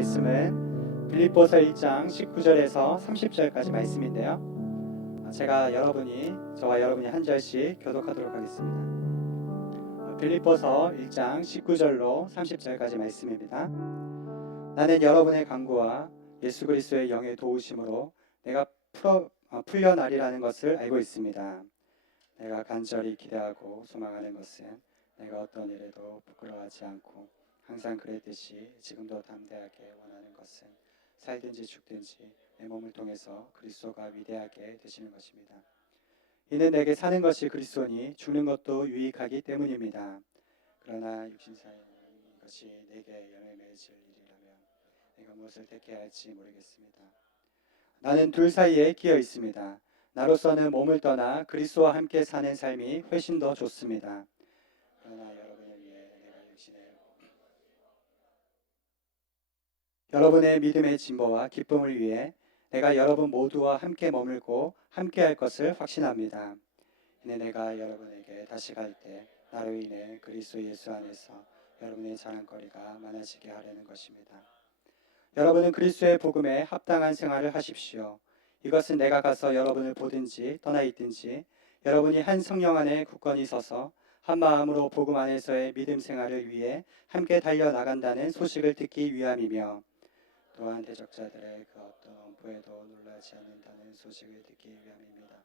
말씀은 빌립보서 1장 19절에서 30절까지 말씀인데요. 저와 여러분이 한 절씩 교독하도록 하겠습니다. 빌립보서 1장 19절로 30절까지 말씀입니다. 나는 여러분의 간구와 예수 그리스도의 영의 도우심으로 내가 풀려나리라는 것을 알고 있습니다. 내가 간절히 기대하고 소망하는 것은 내가 어떤 일에도 부끄러워하지 않고 항상 그랬듯이 지금도 담대하게 원하는 것은 살든지 죽든지 내 몸을 통해서 그리스도가 위대하게 되시는 것입니다. 이는 내게 사는 것이 그리스도니 죽는 것도 유익하기 때문입니다. 그러나 육신사에는 이것이 내게 열매 맺을 일이라면 내가 무엇을 택해야 할지 모르겠습니다. 나는 둘 사이에 끼어 있습니다. 나로서는 몸을 떠나 그리스도와 함께 사는 삶이 훨씬 더 좋습니다. 그러나 여러분의 믿음의 진보와 기쁨을 위해 내가 여러분 모두와 함께 머물고 함께 할 것을 확신합니다. 이는 내가 여러분에게 다시 갈 때 나로 인해 그리스도 예수 안에서 여러분의 자랑거리가 많아지게 하려는 것입니다. 여러분은 그리스도의 복음에 합당한 생활을 하십시오. 이것은 내가 가서 여러분을 보든지 떠나 있든지 여러분이 한 성령 안에 굳건히 서서 한 마음으로 복음 안에서의 믿음 생활을 위해 함께 달려나간다는 소식을 듣기 위함이며 또한 대적자들의 그 어떤 엄포에도 놀라지 않는다는 소식을 듣기 위함입니다.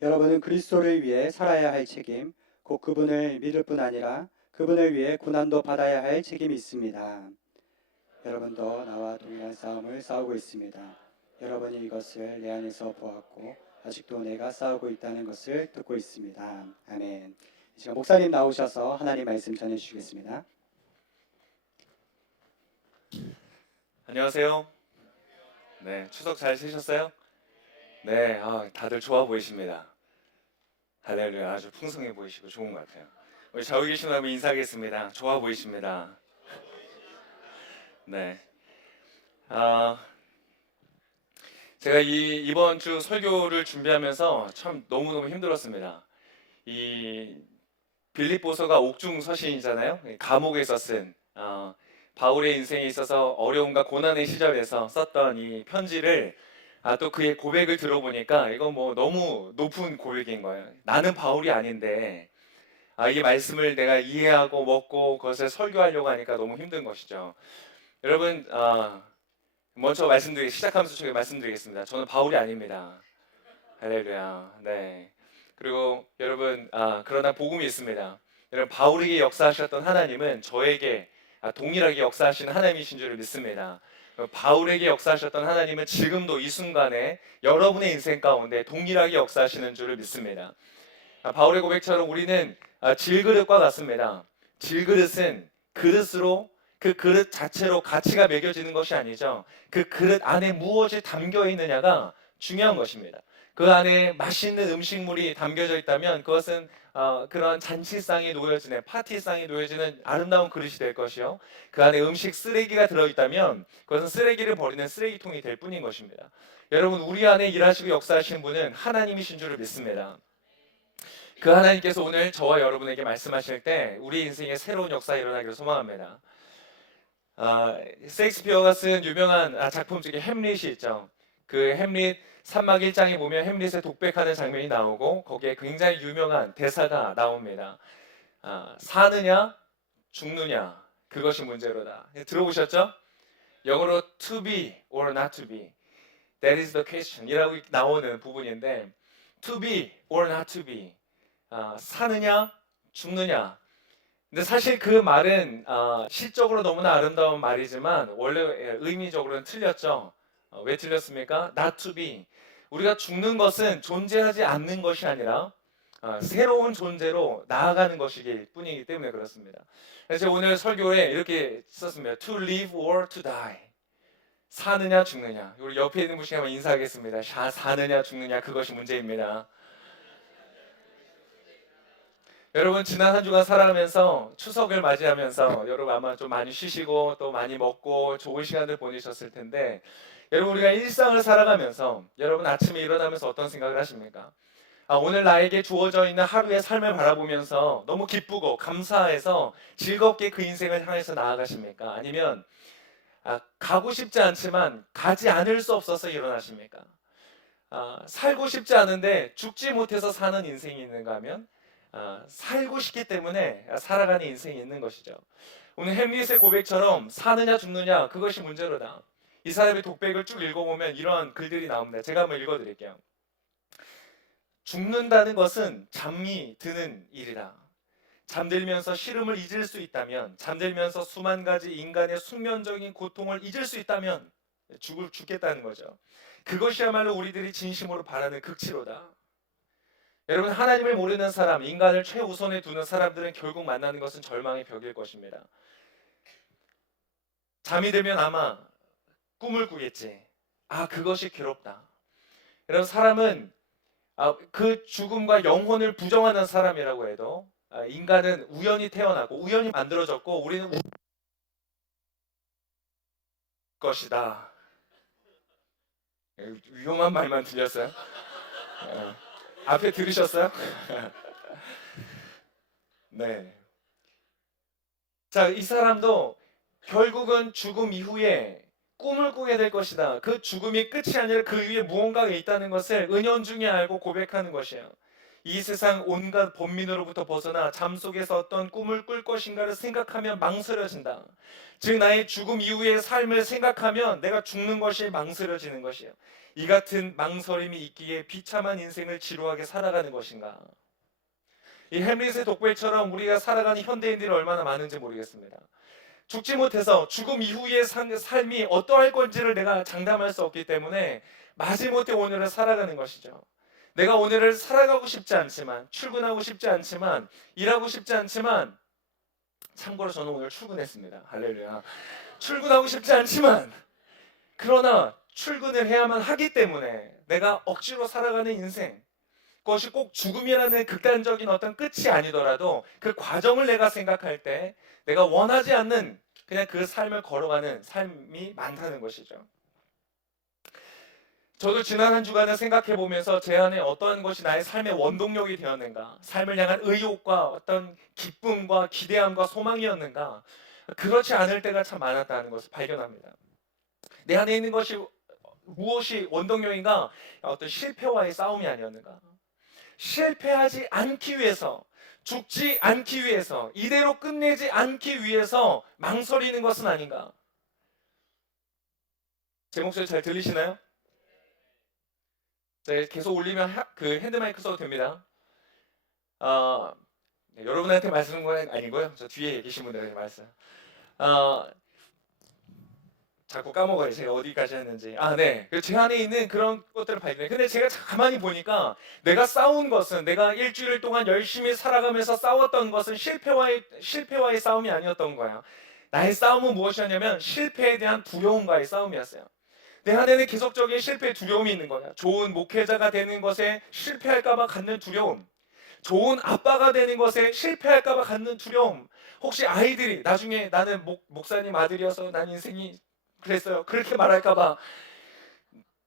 여러분은 그리스도를 위해 살아야 할 책임, 곧 그분을 믿을 뿐 아니라 그분을 위해 고난도 받아야 할 책임이 있습니다. 여러분도 나와 동일한 싸움을 싸우고 있습니다. 여러분이 이것을 내 안에서 보았고 아직도 내가 싸우고 있다는 것을 듣고 있습니다. 아멘. 지금 목사님 나오셔서 하나님 말씀 전해주시겠습니다. 안녕하세요. 네, 추석 잘 쉬셨어요? 네, 다들 좋아 보이십니다. 할렐루야, 아주 풍성해 보이시고 좋은 것 같아요. 우리 좌우 계신 분하고 인사하겠습니다. 좋아 보이십니다. 네, 제가 이번 주 설교를 준비하면서 참 너무너무 힘들었습니다. 이 빌립보서가 옥중 서신이잖아요. 감옥에서 쓴 바울의 인생에 있어서 어려움과 고난의 시절에서 썼던 이 편지를 또 그의 고백을 들어보니까 이건 뭐 너무 높은 고백인 거예요. 나는 바울이 아닌데 이게 말씀을 내가 이해하고 먹고 그것을 설교하려고 하니까 너무 힘든 것이죠. 여러분 먼저 시작하면서 제가 말씀드리겠습니다. 저는 바울이 아닙니다. 할렐루야. 네. 그리고 여러분 그러나 복음이 있습니다. 여러분 바울에게 역사하셨던 하나님은 저에게 동일하게 역사하시는 하나님이신 줄을 믿습니다. 바울에게 역사하셨던 하나님은 지금도 이 순간에 여러분의 인생 가운데 동일하게 역사하시는 줄을 믿습니다. 바울의 고백처럼 우리는 질그릇과 같습니다. 질그릇은 그릇으로 그 그릇 자체로 가치가 매겨지는 것이 아니죠. 그 그릇 안에 무엇이 담겨 있느냐가 중요한 것입니다. 그 안에 맛있는 음식물이 담겨져 있다면 그것은 그런 잔치상에 놓여지는 파티상에 놓여지는 아름다운 그릇이 될 것이요. 그 안에 음식 쓰레기가 들어있다면 그것은 쓰레기를 버리는 쓰레기통이 될 뿐인 것입니다. 여러분 우리 안에 일하시고 역사하시는 분은 하나님이신 줄을 믿습니다. 그 하나님께서 오늘 저와 여러분에게 말씀하실 때 우리 인생에 새로운 역사가 일어나기를 소망합니다. 셰익스피어가 쓴 유명한 작품 중에 햄릿이 있죠. 그 햄릿 3막 1장에 보면 햄릿의 독백하는 장면이 나오고 거기에 굉장히 유명한 대사가 나옵니다. 사느냐 죽느냐 그것이 문제로다. 들어보셨죠? 영어로 to be or not to be, that is the question 이라고 나오는 부분인데 to be or not to be, 사느냐 죽느냐. 근데 사실 그 말은 시적으로 너무나 아름다운 말이지만 원래 의미적으로는 틀렸죠. 왜 틀렸습니까? Not to be. 우리가 죽는 것은 존재하지 않는 것이 아니라 새로운 존재로 나아가는 것이기 뿐이기 때문에 그렇습니다. 그래서 오늘 설교에 이렇게 썼습니다. To live or to die. 사느냐 죽느냐. 우리 옆에 있는 분께 한번 인사하겠습니다. 사느냐 죽느냐 그것이 문제입니다. 여러분 지난 한 주간 살아가면서 추석을 맞이하면서 여러분 아마 좀 많이 쉬시고 또 많이 먹고 좋은 시간을 보내셨을 텐데 여러분 우리가 일상을 살아가면서 여러분 아침에 일어나면서 어떤 생각을 하십니까? 오늘 나에게 주어져 있는 하루의 삶을 바라보면서 너무 기쁘고 감사해서 즐겁게 그 인생을 향해서 나아가십니까? 아니면 가고 싶지 않지만 가지 않을 수 없어서 일어나십니까? 살고 싶지 않은데 죽지 못해서 사는 인생이 있는가 하면 살고 싶기 때문에 살아가는 인생이 있는 것이죠. 오늘 햄릿의 고백처럼 사느냐 죽느냐 그것이 문제로다. 이 사람의 독백을 쭉 읽어보면 이런 글들이 나옵니다. 제가 한번 읽어드릴게요. 죽는다는 것은 잠이 드는 일이다. 잠들면서 시름을 잊을 수 있다면, 잠들면서 수만 가지 인간의 숙면적인 고통을 잊을 수 있다면 죽겠다는 거죠. 그것이야말로 우리들이 진심으로 바라는 극치로다. 여러분, 하나님을 모르는 사람, 인간을 최우선에 두는 사람들은 결국 만나는 것은 절망의 벽일 것입니다. 잠이 들면 아마 꿈을 꾸겠지. 그것이 괴롭다. 여러분, 사람은 그 죽음과 영혼을 부정하는 사람이라고 해도 인간은 우연히 태어나고 우연히 만들어졌고 우리는 것이다. 위험한 말만 들렸어요? 앞에 들으셨어요? 네. 자, 이 사람도 결국은 죽음 이후에 꿈을 꾸게 될 것이다. 그 죽음이 끝이 아니라 그 위에 무언가가 있다는 것을 은연중에 알고 고백하는 것이에요. 이 세상 온갖 번민으로부터 벗어나 잠 속에서 어떤 꿈을 꿀 것인가를 생각하면 망설여진다. 즉 나의 죽음 이후의 삶을 생각하면 내가 죽는 것이 망설여지는 것이에요. 이 같은 망설임이 있기에 비참한 인생을 지루하게 살아가는 것인가. 이 햄릿의 독백처럼 우리가 살아가는 현대인들이 얼마나 많은지 모르겠습니다. 죽지 못해서 죽음 이후의 삶이 어떠할 건지를 내가 장담할 수 없기 때문에 마지못해 오늘을 살아가는 것이죠. 내가 오늘을 살아가고 싶지 않지만, 출근하고 싶지 않지만, 일하고 싶지 않지만, 참고로 저는 오늘 출근했습니다. 할렐루야. 출근하고 싶지 않지만, 그러나 출근을 해야만 하기 때문에 내가 억지로 살아가는 인생, 그것이 꼭 죽음이라는 극단적인 어떤 끝이 아니더라도 그 과정을 내가 생각할 때 내가 원하지 않는 그냥 그 삶을 걸어가는 삶이 많다는 것이죠. 저도 지난 한 주간을 생각해 보면서 제 안에 어떠한 것이 나의 삶의 원동력이 되었는가, 삶을 향한 의욕과 어떤 기쁨과 기대함과 소망이었는가, 그렇지 않을 때가 참 많았다는 것을 발견합니다. 내 안에 있는 것이 무엇이 원동력인가? 어떤 실패와의 싸움이 아니었는가? 실패하지 않기 위해서, 죽지 않기 위해서, 이대로 끝내지 않기 위해서 망설이는 것은 아닌가? 제 목소리 잘 들리시나요? 제가 계속 올리면 그 핸드마이크 써도 됩니다. 네, 여러분한테 말씀하는 건 아니고요. 저 뒤에 계신 분들에게 말씀. 자꾸 까먹어요. 제가 어디까지 했는지. 네. 제 안에 있는 그런 것들을 발견해. 근데 제가 가만히 보니까 내가 싸운 것은, 내가 일주일 동안 열심히 살아가면서 싸웠던 것은 실패와의 싸움이 아니었던 거야. 나의 싸움은 무엇이었냐면 실패에 대한 두려움과의 싸움이었어요. 내 안에는 계속적인 실패의 두려움이 있는 거야. 좋은 목회자가 되는 것에 실패할까봐 갖는 두려움. 좋은 아빠가 되는 것에 실패할까봐 갖는 두려움. 혹시 아이들이 나중에 나는 목사님 아들이어서 난 인생이 그랬어요. 그렇게 말할까봐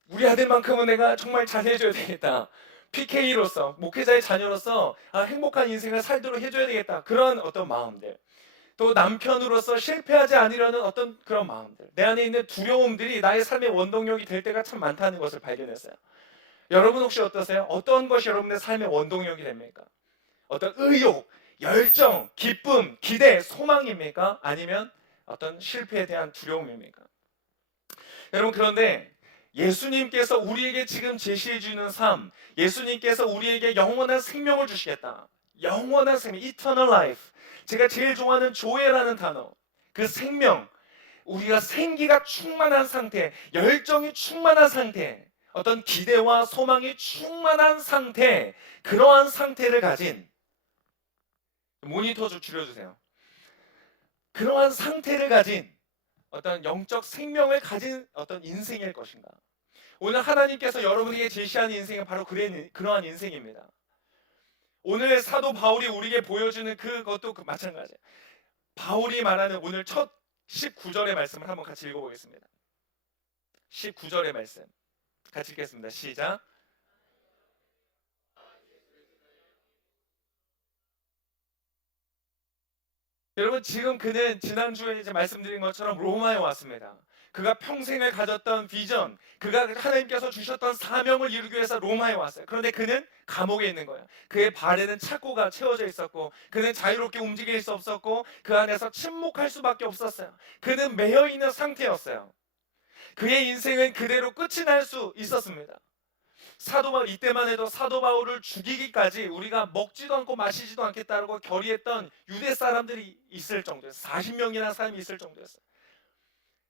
우리 아들만큼은 내가 정말 잘해줘야 되겠다. PK로서, 목회자의 자녀로서 행복한 인생을 살도록 해줘야 되겠다. 그런 어떤 마음들. 또 남편으로서 실패하지 않으려는 어떤 그런 마음들. 내 안에 있는 두려움들이 나의 삶의 원동력이 될 때가 참 많다는 것을 발견했어요. 여러분 혹시 어떠세요? 어떤 것이 여러분의 삶의 원동력이 됩니까? 어떤 의욕, 열정, 기쁨, 기대, 소망입니까? 아니면 어떤 실패에 대한 두려움입니까? 여러분, 그런데 예수님께서 우리에게 지금 제시해 주는 삶, 예수님께서 우리에게 영원한 생명을 주시겠다. 영원한 생명, eternal life. 제가 제일 좋아하는 조회라는 단어. 그 생명, 우리가 생기가 충만한 상태, 열정이 충만한 상태, 어떤 기대와 소망이 충만한 상태, 그러한 상태를 가진, 모니터 좀 줄여주세요. 그러한 상태를 가진 어떤 영적 생명을 가진 어떤 인생일 것인가. 오늘 하나님께서 여러분에게 제시하는 인생은 바로 그러한 인생입니다. 오늘 사도 바울이 우리에게 보여주는 그것도 마찬가지예요. 바울이 말하는 오늘 첫 19절의 말씀을 한번 같이 읽어보겠습니다. 19절의 말씀 같이 읽겠습니다. 시작. 여러분 지금 그는 지난주에 이제 말씀드린 것처럼 로마에 왔습니다. 그가 평생을 가졌던 비전, 그가 하나님께서 주셨던 사명을 이루기 위해서 로마에 왔어요. 그런데 그는 감옥에 있는 거예요. 그의 발에는 착고가 채워져 있었고, 그는 자유롭게 움직일 수 없었고, 그 안에서 침묵할 수밖에 없었어요. 그는 매여 있는 상태였어요. 그의 인생은 그대로 끝이 날 수 있었습니다. 사도 바울, 이때만 해도 사도 바울을 죽이기까지 우리가 먹지도 않고 마시지도 않겠다고 결의했던 유대 사람들이 있을 정도였어요. 40명이나 사람이 있을 정도였어요.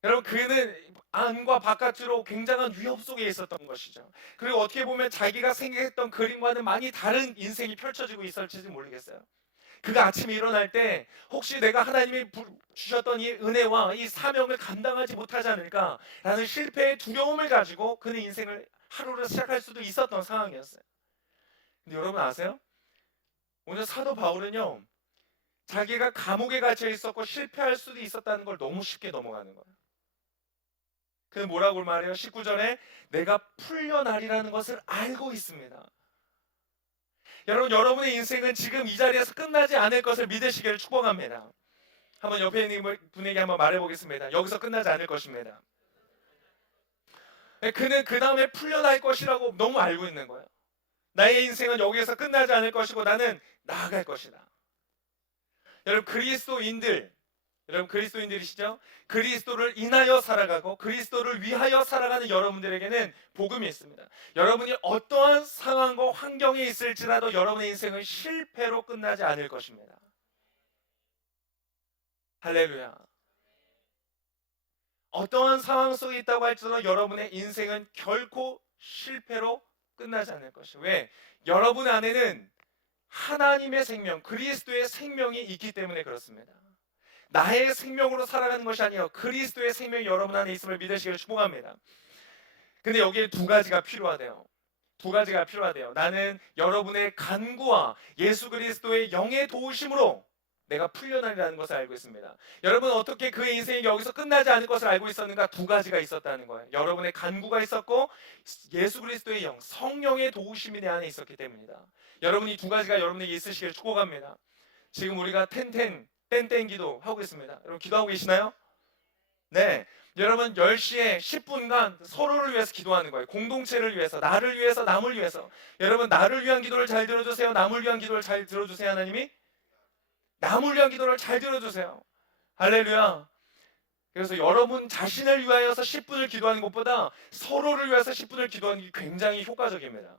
여러분, 그는 안과 바깥으로 굉장한 위협 속에 있었던 것이죠. 그리고 어떻게 보면 자기가 생각했던 그림과는 많이 다른 인생이 펼쳐지고 있을지 모르겠어요. 그가 아침에 일어날 때 혹시 내가 하나님이 주셨던 이 은혜와 이 사명을 감당하지 못하지 않을까라는 실패의 두려움을 가지고 그는 인생을 하루를 시작할 수도 있었던 상황이었어요. 근데 여러분 아세요? 오늘 사도 바울은요, 자기가 감옥에 갇혀 있었고 실패할 수도 있었다는 걸 너무 쉽게 넘어가는 거예요. 그는 뭐라고 말해요? 19절에 내가 풀려나리라는 것을 알고 있습니다. 여러분, 여러분의 인생은 지금 이 자리에서 끝나지 않을 것을 믿으시기를 축복합니다. 한번 옆에 있는 분에게 한번 말해보겠습니다. 여기서 끝나지 않을 것입니다. 그는 그 다음에 풀려날 것이라고 너무 알고 있는 거예요. 나의 인생은 여기에서 끝나지 않을 것이고 나는 나아갈 것이다. 여러분 그리스도인들이시죠? 그리스도를 인하여 살아가고 그리스도를 위하여 살아가는 여러분들에게는 복음이 있습니다. 여러분이 어떠한 상황과 환경에 있을지라도 여러분의 인생은 실패로 끝나지 않을 것입니다. 할렐루야. 어떠한 상황 속에 있다고 할지라도 여러분의 인생은 결코 실패로 끝나지 않을 것이에요. 왜? 여러분 안에는 하나님의 생명, 그리스도의 생명이 있기 때문에 그렇습니다. 나의 생명으로 살아가는 것이 아니요 그리스도의 생명이 여러분 안에 있음을 믿으시기를 축복합니다. 근데 여기에 두 가지가 필요하대요. 두 가지가 필요하대요. 나는 여러분의 간구와 예수 그리스도의 영의 도우심으로 내가 풀려나리라는 것을 알고 있습니다. 여러분 어떻게 그의 인생이 여기서 끝나지 않을 것을 알고 있었는가? 두 가지가 있었다는 거예요. 여러분의 간구가 있었고 예수 그리스도의 영, 성령의 도우심이 내 안에 있었기 때문이다. 여러분이 두 가지가 여러분에게 있으시길 축복합니다. 지금 우리가 땡땡 기도 하고 있습니다. 여러분 기도하고 계시나요? 네. 여러분 10시에 10분간 서로를 위해서 기도하는 거예요. 공동체를 위해서, 나를 위해서, 남을 위해서. 여러분 나를 위한 기도를 잘 들어주세요. 남을 위한 기도를 잘 들어주세요. 하나님이 남을 위한 기도를 잘 들어주세요. 할렐루야. 그래서 여러분 자신을 위하여서 10분을 기도하는 것보다 서로를 위해서 10분을 기도하는 게 굉장히 효과적입니다.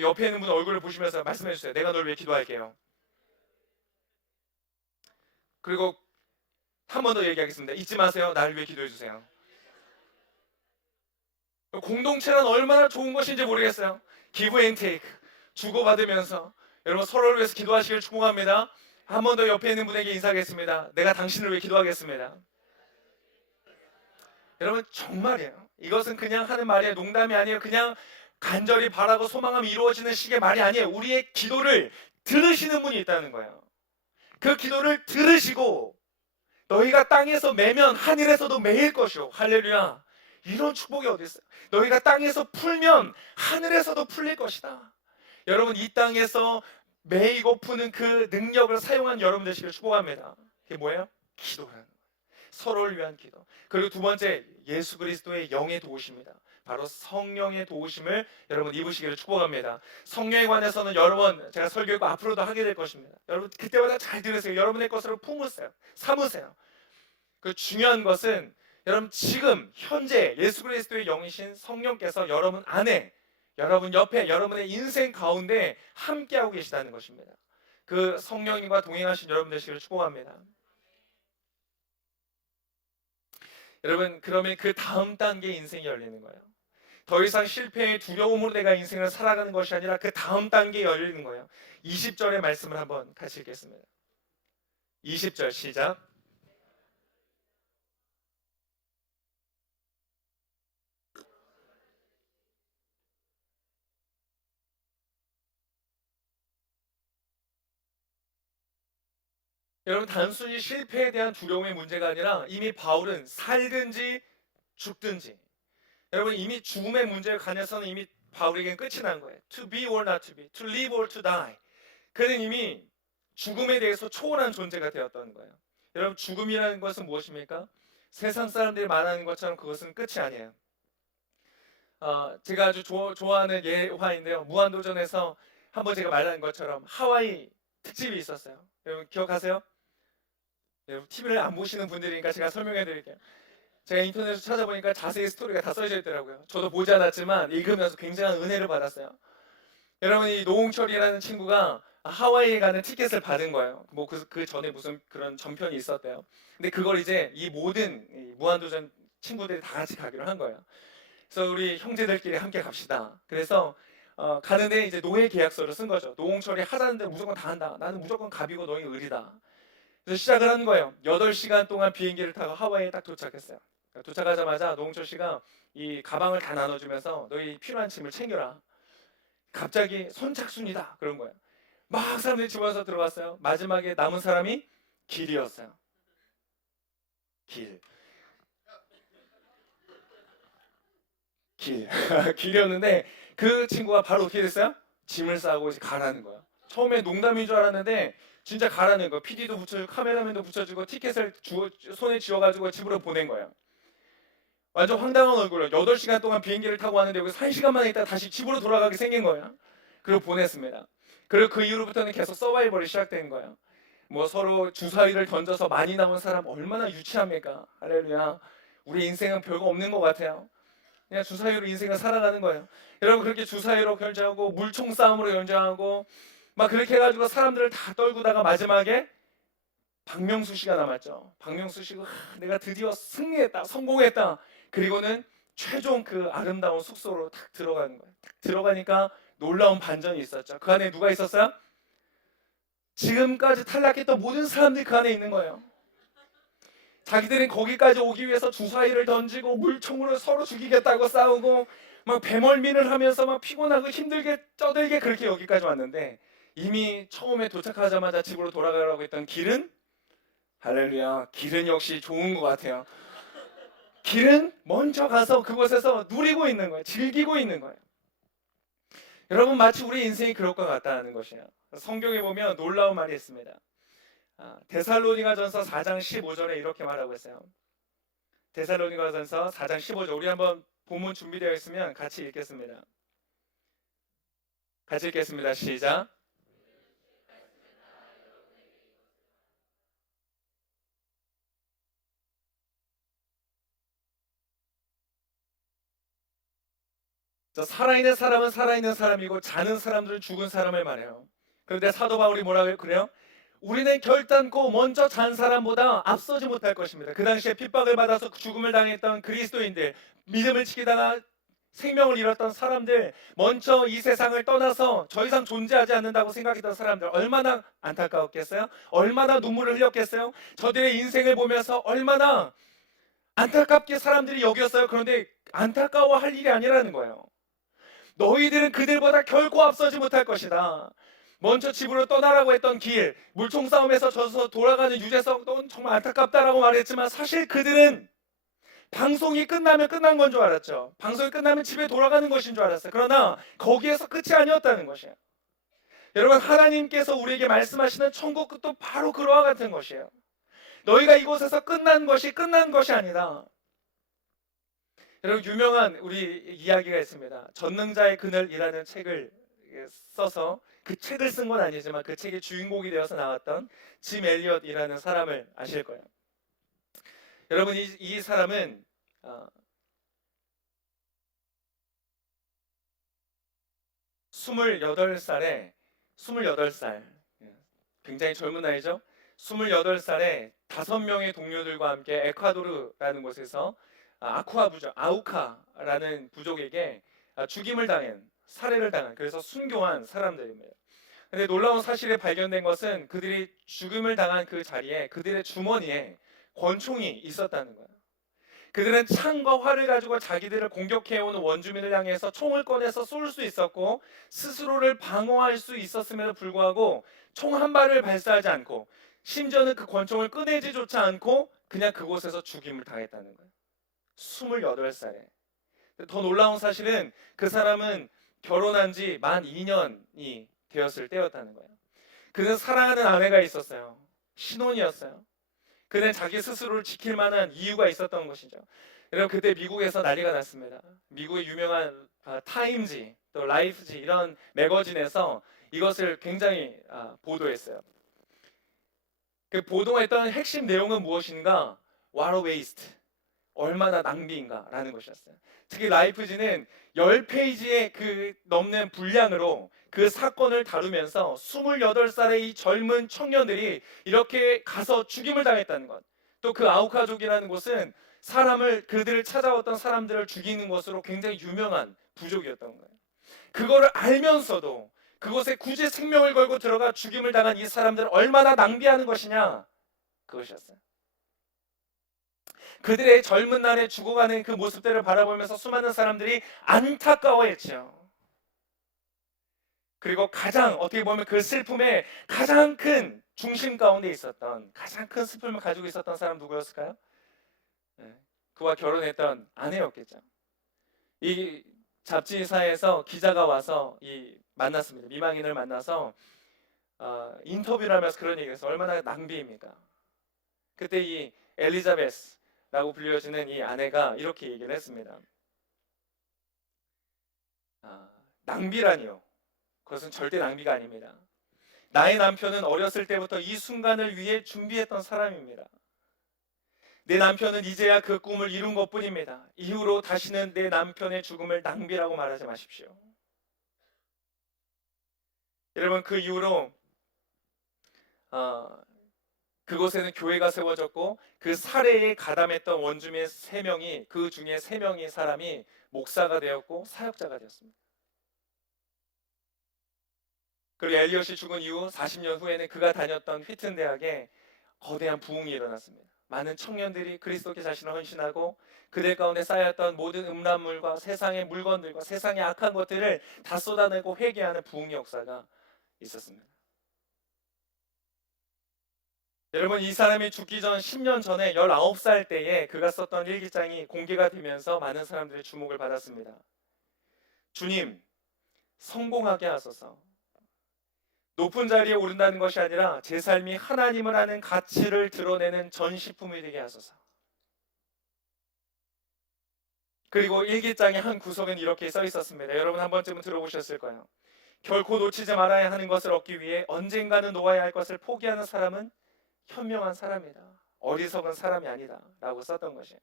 옆에 있는 분 얼굴을 보시면서 말씀해 주세요. 내가 널 위해 기도할게요. 그리고 한 번 더 얘기하겠습니다. 잊지 마세요. 나를 위해 기도해 주세요. 공동체란 얼마나 좋은 것인지 모르겠어요. 기브 앤 테이크, 주고받으면서 여러분 서로를 위해서 기도하시길 축복합니다. 한 번 더 옆에 있는 분에게 인사하겠습니다. 내가 당신을 위해 기도하겠습니다. 여러분 정말이에요. 이것은 그냥 하는 말이에요. 농담이 아니에요. 그냥 간절히 바라고 소망하면 이루어지는 식의 말이 아니에요. 우리의 기도를 들으시는 분이 있다는 거예요. 그 기도를 들으시고 너희가 땅에서 매면 하늘에서도 매일 것이요. 할렐루야. 이런 축복이 어디 있어요? 너희가 땅에서 풀면 하늘에서도 풀릴 것이다. 여러분 이 땅에서 매이고 푸는 그 능력을 사용한 여러분 되시길 축복합니다. 그게 뭐예요? 기도라는 거예요. 서로를 위한 기도. 그리고 두 번째 예수 그리스도의 영의 도우심입니다. 바로 성령의 도우심을 여러분 입으시기를 축복합니다. 성령에 관해서는 여러 번 제가 설교하고 앞으로도 하게 될 것입니다. 여러분 그때마다 잘 들으세요. 여러분의 것으로 품으세요. 삼으세요. 그 중요한 것은 여러분 지금 현재 예수 그리스도의 영이신 성령께서 여러분 안에, 여러분 옆에, 여러분의 인생 가운데 함께하고 계시다는 것입니다. 그 성령님과 동행하신 여러분 되시기를 축복합니다. 여러분 그러면 그 다음 단계 인생이 열리는 거예요. 더 이상 실패의 두려움으로 내가 인생을 살아가는 것이 아니라 그 다음 단계에 열리는 거예요. 20절의 말씀을 한번 같이 읽겠습니다. 20절 시작. 여러분 단순히 실패에 대한 두려움의 문제가 아니라 이미 바울은 살든지 죽든지, 여러분 이미 죽음의 문제에 관해서는 이미 바울에게는 끝이 난 거예요. To be or not to be, to live or to die. 그는 이미 죽음에 대해서 초월한 존재가 되었던 거예요. 여러분, 죽음이라는 것은 무엇입니까? 세상 사람들이 말하는 것처럼 그것은 끝이 아니에요. 제가 아주 좋아하는 예화인데요. 무한도전에서 한번 제가 말한 것처럼 하와이 특집이 있었어요. 여러분 기억하세요? 여러분 TV를 안 보시는 분들이니까 제가 설명해 드릴게요. 제가 인터넷에서 찾아보니까 자세히 스토리가 다 써져 있더라고요. 저도 보지 않았지만 읽으면서 굉장한 은혜를 받았어요. 여러분, 이 노홍철이라는 친구가 하와이에 가는 티켓을 받은 거예요. 뭐 그 전에 무슨 그런 전편이 있었대요. 근데 그걸 이제 이 모든 이 무한도전 친구들이 다 같이 가기로 한 거예요. 그래서 우리 형제들끼리 함께 갑시다. 그래서 가는데 이제 노예 계약서를 쓴 거죠. 노홍철이 하자는 대로 무조건 다 한다. 나는 무조건 갑이고 너희 을이다. 그래서 시작을 한 거예요. 8시간 동안 비행기를 타고 하와이에 딱 도착했어요. 도착하자마자 노홍철 씨가 이 가방을 다 나눠주면서 너희 필요한 짐을 챙겨라. 갑자기 선착순이다 그런 거예요. 막 사람들이 집어서 들어갔어요. 마지막에 남은 사람이 길이었어요. 길. 길이었는데 그 친구가 바로 어떻게 됐어요? 짐을 싸고 이제 가라는 거야. 처음에 농담인 줄 알았는데 진짜 가라는 거. PD도 붙여주고 카메라맨도 붙여주고 티켓을 손에 쥐어가지고 집으로 보낸 거예요. 완전 황당한 얼굴로 8시간 동안 비행기를 타고 왔는데 여기서 1시간 만에 있다 다시 집으로 돌아가게 생긴 거예요. 그리고 보냈습니다. 그리고 그 이후로부터는 계속 서바이벌이 시작된 거예요. 뭐 서로 주사위를 던져서 많이 나온 사람 얼마나 유치합니까? 할렐루야. 우리 인생은 별거 없는 것 같아요. 그냥 주사위로 인생을 살아가는 거예요. 여러분, 그렇게 주사위로 결정하고 물총 싸움으로 연장하고 막 그렇게 해가지고 사람들을 다 떨구다가 마지막에 박명수 씨가 남았죠. 박명수 씨가 내가 드디어 승리했다, 성공했다. 그리고는 최종 그 아름다운 숙소로 탁 들어가는 거예요. 탁 들어가니까 놀라운 반전이 있었죠. 그 안에 누가 있었어요? 지금까지 탈락했던 모든 사람들이 그 안에 있는 거예요. 자기들은 거기까지 오기 위해서 주사위를 던지고 물총으로 서로 죽이겠다고 싸우고 막 배멀미를 하면서 막 피곤하고 힘들게 쩌들게 그렇게 여기까지 왔는데 이미 처음에 도착하자마자 집으로 돌아가라고 했던 길은 할렐루야, 길은 역시 좋은 것 같아요. 길은 먼저 가서 그곳에서 누리고 있는 거예요. 즐기고 있는 거예요. 여러분, 마치 우리 인생이 그럴 것 같다는 것이에요. 성경에 보면 놀라운 말이 있습니다. 데살로니가전서 4장 15절에 이렇게 말하고 있어요. 데살로니가전서 4장 15절. 우리 한번 본문 준비되어 있으면 같이 읽겠습니다. 같이 읽겠습니다. 시작. 살아있는 사람은 살아있는 사람이고 자는 사람들은 죽은 사람을 말해요. 그런데 사도 바울이 뭐라고 그래요? 우리는 결단코 먼저 잔 사람보다 앞서지 못할 것입니다. 그 당시에 핍박을 받아서 죽음을 당했던 그리스도인들, 믿음을 지키다가 생명을 잃었던 사람들, 먼저 이 세상을 떠나서 더 이상 존재하지 않는다고 생각했던 사람들, 얼마나 안타까웠겠어요? 얼마나 눈물을 흘렸겠어요? 저들의 인생을 보면서 얼마나 안타깝게 사람들이 여겼어요. 그런데 안타까워할 일이 아니라는 거예요. 너희들은 그들보다 결코 앞서지 못할 것이다. 먼저 집으로 떠나라고 했던 길, 물총 싸움에서 져서 돌아가는 유재석도 정말 안타깝다라고 말했지만 사실 그들은 방송이 끝나면 끝난 건 줄 알았죠. 방송이 끝나면 집에 돌아가는 것인 줄 알았어요. 그러나 거기에서 끝이 아니었다는 것이에요. 여러분, 하나님께서 우리에게 말씀하시는 천국 끝도 바로 그와 같은 것이에요. 너희가 이곳에서 끝난 것이 아니다. 여러분, 유명한 우리 이야기가 있습니다. 전능자의 그늘이라는 책을 써서 그 책을 쓴 건 아니지만 그 책의 주인공이 되어서 나왔던 짐 엘리엇이라는 사람을 아실 거예요. 여러분, 이 사람은 28살, 굉장히 젊은 나이죠. 28살에 5명의 동료들과 함께 에콰도르라는 곳에서 아우카라는 부족에게 죽임을 당한, 살해를 당한, 그래서 순교한 사람들입니다. 근데 놀라운 사실이 발견된 것은 그들이 죽임을 당한 그 자리에 그들의 주머니에 권총이 있었다는 거예요. 그들은 창과 활을 가지고 자기들을 공격해오는 원주민을 향해서 총을 꺼내서 쏠 수 있었고 스스로를 방어할 수 있었음에도 불구하고 총 한 발을 발사하지 않고 심지어는 그 권총을 꺼내지조차 않고 그냥 그곳에서 죽임을 당했다는 거예요. 28살에. 더 놀라운 사실은 그 사람은 결혼한 지 만 2년이 되었을 때였다는 거예요. 그는 사랑하는 아내가 있었어요. 신혼이었어요. 그는 자기 스스로를 지킬 만한 이유가 있었던 것이죠. 여러분, 그때 미국에서 난리가 났습니다. 미국의 유명한 타임지, 또 라이프지 이런 매거진에서 이것을 굉장히 보도했어요. 그 보도했던 핵심 내용은 무엇인가? What a waste. 얼마나 낭비인가라는 것이었어요. 특히 라이프지는 10페이지의 그 넘는 분량으로 그 사건을 다루면서 28살의 이 젊은 청년들이 이렇게 가서 죽임을 당했다는 것. 또 그 아우카족이라는 곳은 그들을 찾아왔던 사람들을 죽이는 것으로 굉장히 유명한 부족이었던 거예요. 그거를 알면서도 그곳에 굳이 생명을 걸고 들어가 죽임을 당한 이 사람들을 얼마나 낭비하는 것이냐, 그것이었어요. 그들의 젊은 날에 죽어가는 그 모습들을 바라보면서 수많은 사람들이 안타까워했죠. 그리고 가장 어떻게 보면 그 슬픔의 가장 큰 중심 가운데 있었던, 가장 큰 슬픔을 가지고 있었던 사람 누구였을까요? 그와 결혼했던 아내였겠죠. 이 잡지사에서 기자가 와서 만났습니다. 미망인을 만나서 인터뷰를 하면서 그런 얘기했어요. 얼마나 낭비입니까? 그때 이 엘리자베스라고 불려지는 이 아내가 이렇게 얘기를 했습니다. 낭비라니요. 그것은 절대 낭비가 아닙니다. 나의 남편은 어렸을 때부터 이 순간을 위해 준비했던 사람입니다. 내 남편은 이제야 그 꿈을 이룬 것뿐입니다. 이후로 다시는 내 남편의 죽음을 낭비라고 말하지 마십시오. 여러분, 그 이후로 그곳에는 교회가 세워졌고 그 살해에 가담했던 원주민 3명이, 그 중에 3명의 사람이 목사가 되었고 사역자가 되었습니다. 그리고 엘리엇이 죽은 이후 40년 후에는 그가 다녔던 휘튼 대학에 거대한 부흥이 일어났습니다. 많은 청년들이 그리스도께 자신을 헌신하고 그들 가운데 쌓였던 모든 음란물과 세상의 물건들과 세상의 악한 것들을 다 쏟아내고 회개하는 부흥의 역사가 있었습니다. 여러분, 이 사람이 죽기 전 10년 전에 19살 때에 그가 썼던 일기장이 공개가 되면서 많은 사람들의 주목을 받았습니다. 주님, 성공하게 하소서. 높은 자리에 오른다는 것이 아니라 제 삶이 하나님을 아는 가치를 드러내는 전시품이 되게 하소서. 그리고 일기장의 한 구석엔 이렇게 써 있었습니다. 여러분, 한 번쯤은 들어보셨을 거예요. 결코 놓치지 말아야 하는 것을 얻기 위해 언젠가는 놓아야 할 것을 포기하는 사람은 현명한 사람이다. 어리석은 사람이 아니다. 라고 썼던 것이에요.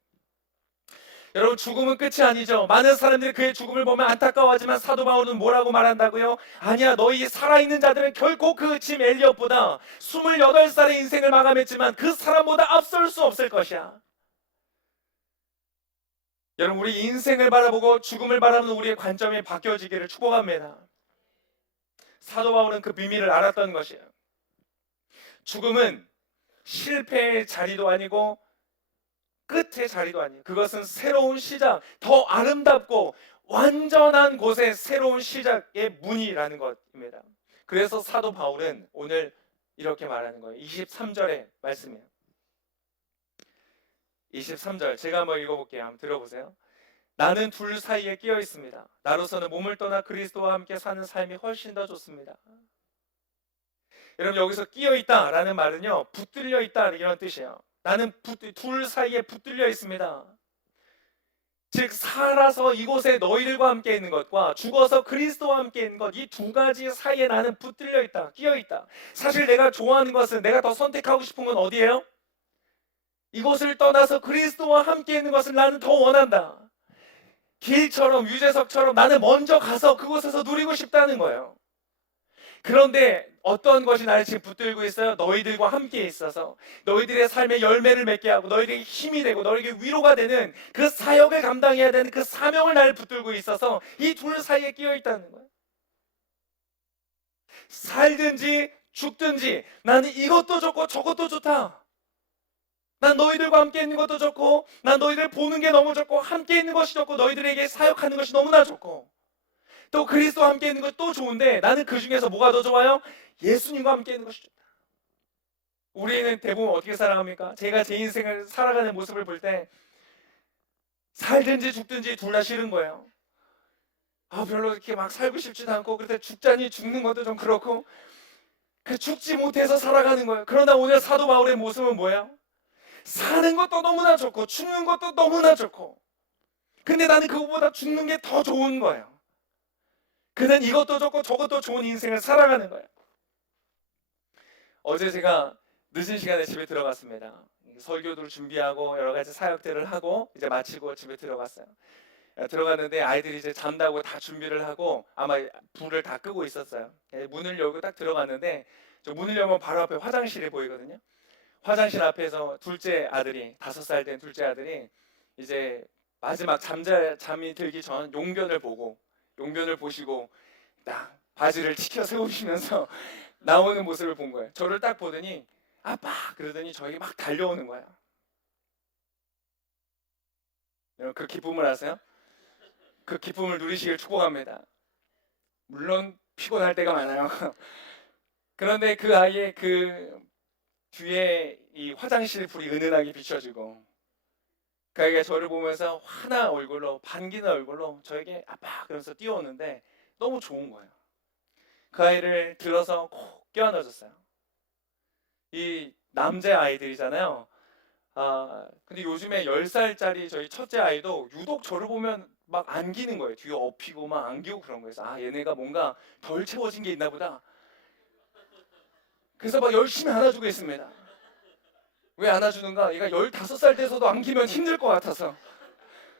여러분, 죽음은 끝이 아니죠. 많은 사람들이 그의 죽음을 보면 안타까워하지만 사도 바울은 뭐라고 말한다고요? 아니야, 너희 살아있는 자들은 결코 그 짐 엘리엇보다 28살의 인생을 마감했지만 그 사람보다 앞설 수 없을 것이야. 여러분, 우리 인생을 바라보고 죽음을 바라보는 우리의 관점이 바뀌어지기를 축복합니다. 사도 바울은 그 비밀을 알았던 것이에요. 죽음은 실패의 자리도 아니고 끝의 자리도 아니에요. 그것은 새로운 시작, 더 아름답고 완전한 곳의 새로운 시작의 문이라는 것입니다. 그래서 사도 바울은 오늘 이렇게 말하는 거예요. 23절의 말씀이에요. 23절 제가 한번 읽어볼게요. 한번 들어보세요. 나는 둘 사이에 끼어 있습니다. 나로서는 몸을 떠나 그리스도와 함께 사는 삶이 훨씬 더 좋습니다. 여러분, 여기서 끼어 있다라는 말은요, 붙들려 있다 이런 뜻이에요. 나는 둘 사이에 붙들려 있습니다. 즉, 살아서 이곳에 너희들과 함께 있는 것과 죽어서 그리스도와 함께 있는 것, 이 두 가지 사이에 나는 붙들려 있다, 끼어 있다. 사실 내가 좋아하는 것은, 내가 더 선택하고 싶은 건 어디예요? 이곳을 떠나서 그리스도와 함께 있는 것을 나는 더 원한다. 길처럼, 유재석처럼 나는 먼저 가서 그곳에서 누리고 싶다는 거예요. 그런데 어떤 것이 나를 지금 붙들고 있어요? 너희들과 함께 있어서 너희들의 삶의 열매를 맺게 하고 너희들에게 힘이 되고 너희에게 위로가 되는 그 사역을 감당해야 되는 그 사명을 나를 붙들고 있어서 이 둘 사이에 끼어 있다는 거예요. 살든지 죽든지 나는 이것도 좋고 저것도 좋다. 난 너희들과 함께 있는 것도 좋고, 난 너희들 보는 게 너무 좋고, 함께 있는 것이 좋고, 너희들에게 사역하는 것이 너무나 좋고, 또 그리스도와 함께 있는 것도 또 좋은데 나는 그 중에서 뭐가 더 좋아요? 예수님과 함께 있는 것이 좋다. 우리는 대부분 어떻게 살아갑니까? 제가 제 인생을 살아가는 모습을 볼 때 살든지 죽든지 둘 다 싫은 거예요. 별로 이렇게 막 살고 싶지도 않고, 그럴 때 죽자니 죽는 것도 좀 그렇고, 그 죽지 못해서 살아가는 거예요. 그러나 오늘 사도 바울의 모습은 뭐예요? 사는 것도 너무나 좋고 죽는 것도 너무나 좋고, 근데 나는 그것보다 죽는 게 더 좋은 거예요. 그는 이것도 좋고 저것도 좋은 인생을 살아가는 거예요. 어제 제가 늦은 시간에 집에 들어갔습니다. 설교를 준비하고 여러 가지 사역들을 하고 이제 마치고 집에 들어갔어요. 들어갔는데 아이들이 이제 잔다고 다 준비를 하고 아마 불을 다 끄고 있었어요. 문을 열고 딱 들어갔는데 저 문을 열면 바로 앞에 화장실이 보이거든요. 화장실 앞에서 둘째 아들이 5살 된 둘째 아들이 이제 마지막 잠이 들기 전 용변을 보시고 딱 바지를 치켜 세우시면서 나오는 모습을 본 거예요. 저를 딱 보더니 아빠 그러더니 저에게 막 달려오는 거예요. 여러분 그 기쁨을 아세요? 그 기쁨을 누리시길 축복합니다. 물론 피곤할 때가 많아요. 그런데 그 아이의 그 뒤에 이 화장실 불이 은은하게 비춰지고 그 아이가 저를 보면서 환한 얼굴로 반기는 얼굴로 저에게 아빠 그러면서 뛰어오는데 너무 좋은 거예요. 그 아이를 들어서 콕 껴안아줬어요. 이 남자 아이들이잖아요. 근데 요즘에 10살짜리 저희 첫째 아이도 유독 저를 보면 막 안기는 거예요. 뒤에 엎이고 막 안기고 그런 거예요. 그래서 얘네가 뭔가 덜 채워진 게 있나 보다. 그래서 막 열심히 안아주고 있습니다. 왜 안아주는가? 얘가 15살 돼서도 안기면 힘들 것 같아서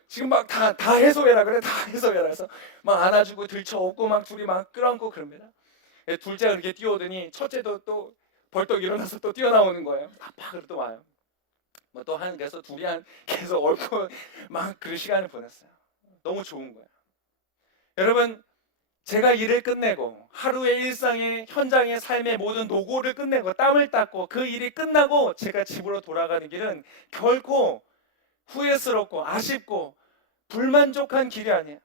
지금 막 다 해소해라 그래. 다 해소해라. 그래서 막 안아주고 들쳐업고 막 둘이 막 끌어안고 그럽니다. 둘째가 그렇게 뛰어오더니 첫째도 또 벌떡 일어나서 또 뛰어나오는 거예요. 아빠 그러고 또 와요. 뭐 또 그래서 둘이 계속 얽고 막 그 시간을 보냈어요. 너무 좋은 거예요. 여러분 제가 일을 끝내고 하루의 일상의 현장의 삶의 모든 노고를 끝내고 땀을 닦고 그 일이 끝나고 제가 집으로 돌아가는 길은 결코 후회스럽고 아쉽고 불만족한 길이 아니에요.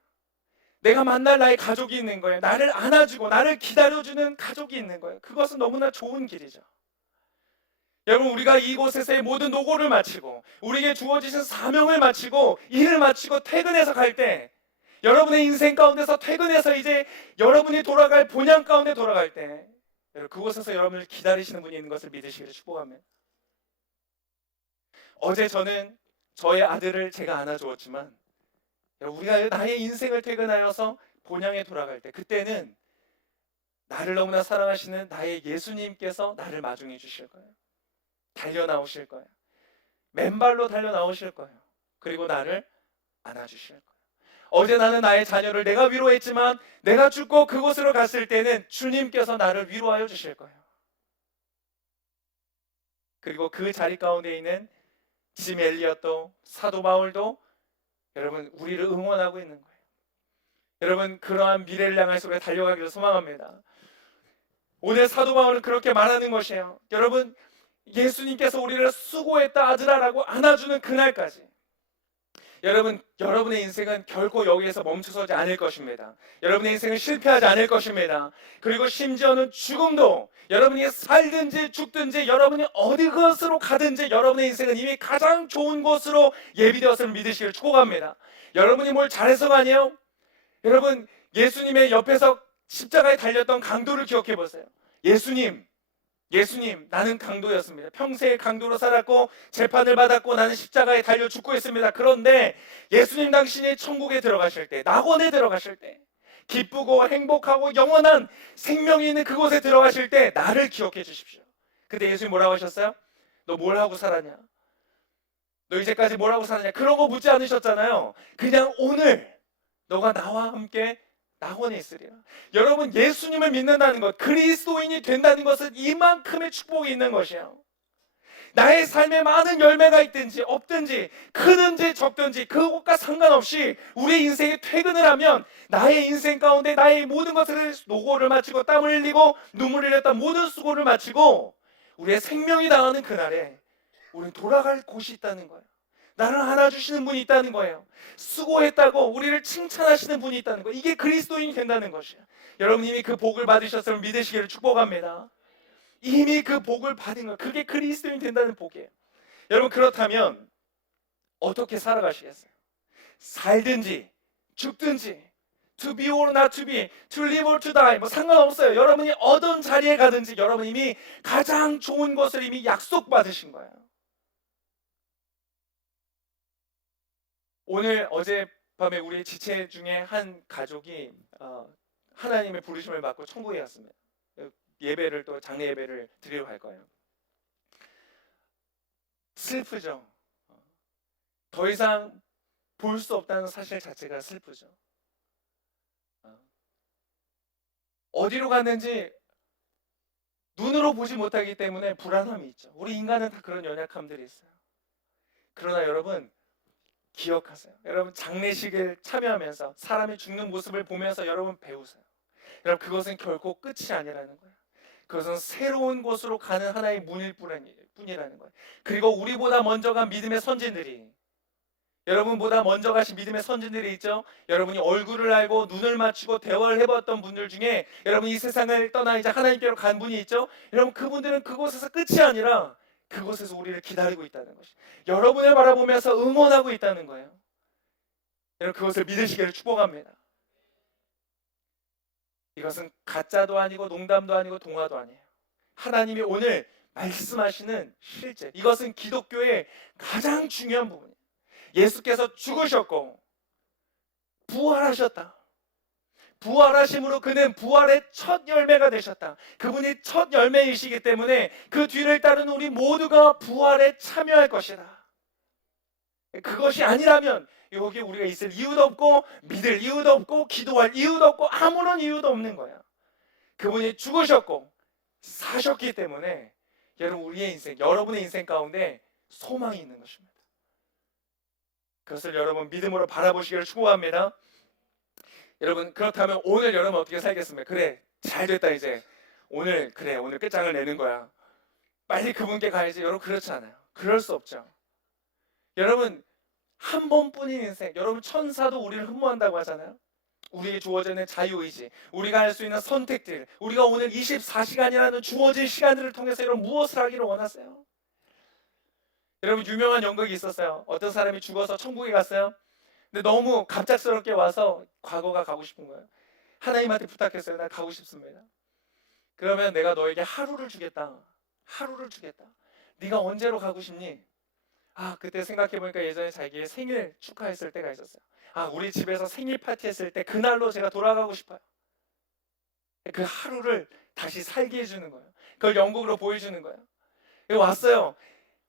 내가 만날 나의 가족이 있는 거예요. 나를 안아주고 나를 기다려주는 가족이 있는 거예요. 그것은 너무나 좋은 길이죠. 여러분 우리가 이곳에서의 모든 노고를 마치고 우리에게 주어지신 사명을 마치고 일을 마치고 퇴근해서 갈 때, 여러분의 인생 가운데서 퇴근해서 이제 여러분이 돌아갈 본향 가운데 돌아갈 때 그곳에서 여러분을 기다리시는 분이 있는 것을 믿으시기를 축복합니다. 어제 저는 저의 아들을 제가 안아주었지만 우리가 나의 인생을 퇴근하여서 본향에 돌아갈 때, 그때는 나를 너무나 사랑하시는 나의 예수님께서 나를 마중해 주실 거예요. 달려 나오실 거예요. 맨발로 달려 나오실 거예요. 그리고 나를 안아주실 거예요. 어제 나는 나의 자녀를 내가 위로했지만 내가 죽고 그곳으로 갔을 때는 주님께서 나를 위로하여 주실 거예요. 그리고 그 자리 가운데 있는 짐 엘리엇도 사도 바울도 여러분 우리를 응원하고 있는 거예요. 여러분 그러한 미래를 향해 속에 달려가기를 소망합니다. 오늘 사도 바울은 그렇게 말하는 것이에요. 여러분 예수님께서 우리를 수고했다 아들아라고 안아주는 그날까지 여러분의 인생은 결코 여기에서 멈춰서지 않을 것입니다. 여러분의 인생은 실패하지 않을 것입니다. 그리고 심지어는 죽음도 여러분이 살든지 죽든지 여러분이 어디 곳으로 가든지 여러분의 인생은 이미 가장 좋은 곳으로 예비되었음을 믿으시길 축복합니다. 여러분이 뭘 잘해서가 아니에요. 여러분 예수님의 옆에서 십자가에 달렸던 강도를 기억해 보세요. 예수님, 나는 강도였습니다. 평생에 강도로 살았고 재판을 받았고 나는 십자가에 달려 죽고 있습니다. 그런데 예수님 당신이 천국에 들어가실 때, 낙원에 들어가실 때, 기쁘고 행복하고 영원한 생명이 있는 그곳에 들어가실 때 나를 기억해 주십시오. 근데 예수님 뭐라고 하셨어요? 너 뭘 하고 살았냐? 너 이제까지 뭘 하고 살았냐? 그런 거 묻지 않으셨잖아요. 그냥 오늘 너가 나와 함께 낙원에 있으리라. 여러분 예수님을 믿는다는 것, 그리스도인이 된다는 것은 이만큼의 축복이 있는 것이에요. 나의 삶에 많은 열매가 있든지 없든지 크든지 적든지 그것과 상관없이 우리의 인생에 퇴근을 하면 나의 인생 가운데 나의 모든 것을 노고를 마치고 땀을 흘리고 눈물을 흘렸던 모든 수고를 마치고 우리의 생명이 나가는 그날에 우리는 돌아갈 곳이 있다는 거예요. 나를 안아주시는 분이 있다는 거예요. 수고했다고 우리를 칭찬하시는 분이 있다는 거예요. 이게 그리스도인이 된다는 것이에요. 여러분 이미 그 복을 받으셨음을 믿으시기를 축복합니다. 이미 그 복을 받은 거예요. 그게 그리스도인이 된다는 복이에요. 여러분 그렇다면 어떻게 살아가시겠어요? 살든지 죽든지 To be or not to be, to live or to die, 뭐 상관없어요. 여러분이 어떤 자리에 가든지 여러분 이미 가장 좋은 것을 이미 약속받으신 거예요. 오늘 어젯밤에 우리 지체 중에 한 가족이 하나님의 부르심을 받고 천국에 갔습니다. 예배를 또 장례 예배를 드리러 갈 거예요. 슬프죠. 더 이상 볼 수 없다는 사실 자체가 슬프죠. 어디로 갔는지 눈으로 보지 못하기 때문에 불안함이 있죠. 우리 인간은 다 그런 연약함들이 있어요. 그러나 여러분 기억하세요. 여러분 장례식을 참여하면서 사람이 죽는 모습을 보면서 여러분 배우세요. 여러분 그것은 결코 끝이 아니라는 거예요. 그것은 새로운 곳으로 가는 하나의 문일 뿐이라는 거예요. 그리고 우리보다 먼저 간 믿음의 선진들이, 여러분보다 먼저 가신 믿음의 선진들이 있죠. 여러분이 얼굴을 알고 눈을 맞추고 대화를 해봤던 분들 중에 여러분 이 세상을 떠나 이제 하나님께로 간 분이 있죠. 여러분 그분들은 그곳에서 끝이 아니라 그곳에서 우리를 기다리고 있다는 것이, 여러분을 바라보면서 응원하고 있다는 거예요. 여러분 그것을 믿으시기를 축복합니다. 이것은 가짜도 아니고 농담도 아니고 동화도 아니에요. 하나님이 오늘 말씀하시는 실제, 이것은 기독교의 가장 중요한 부분이에요. 예수께서 죽으셨고 부활하셨다. 부활하심으로 그는 부활의 첫 열매가 되셨다. 그분이 첫 열매이시기 때문에 그 뒤를 따르는 우리 모두가 부활에 참여할 것이다. 그것이 아니라면 여기 우리가 있을 이유도 없고 믿을 이유도 없고 기도할 이유도 없고 아무런 이유도 없는 거야. 그분이 죽으셨고 사셨기 때문에 여러분 우리의 인생, 여러분의 인생 가운데 소망이 있는 것입니다. 그것을 여러분 믿음으로 바라보시기를 축복합니다. 여러분 그렇다면 오늘 여러분 어떻게 살겠습니까? 그래 잘됐다 이제 오늘 그래 오늘 끝장을 내는 거야. 빨리 그분께 가야지. 여러분 그렇지 않아요. 그럴 수 없죠. 여러분 한 번뿐인 인생, 여러분 천사도 우리를 흠모한다고 하잖아요. 우리에게 주어져 있는 자유의지, 우리가 할 수 있는 선택들, 우리가 오늘 24시간이라는 주어진 시간들을 통해서 여러분 무엇을 하기를 원하세요? 여러분 유명한 연극이 있었어요. 어떤 사람이 죽어서 천국에 갔어요. 근데 너무 갑작스럽게 와서 과거가 가고 싶은 거예요. 하나님한테 부탁했어요. 나 가고 싶습니다. 그러면 내가 너에게 하루를 주겠다. 하루를 주겠다. 네가 언제로 가고 싶니? 그때 생각해보니까 예전에 자기의 생일 축하했을 때가 있었어요. 우리 집에서 생일 파티 했을 때 그날로 제가 돌아가고 싶어요. 그 하루를 다시 살게 해주는 거예요. 그걸 연극으로 보여주는 거예요. 왔어요.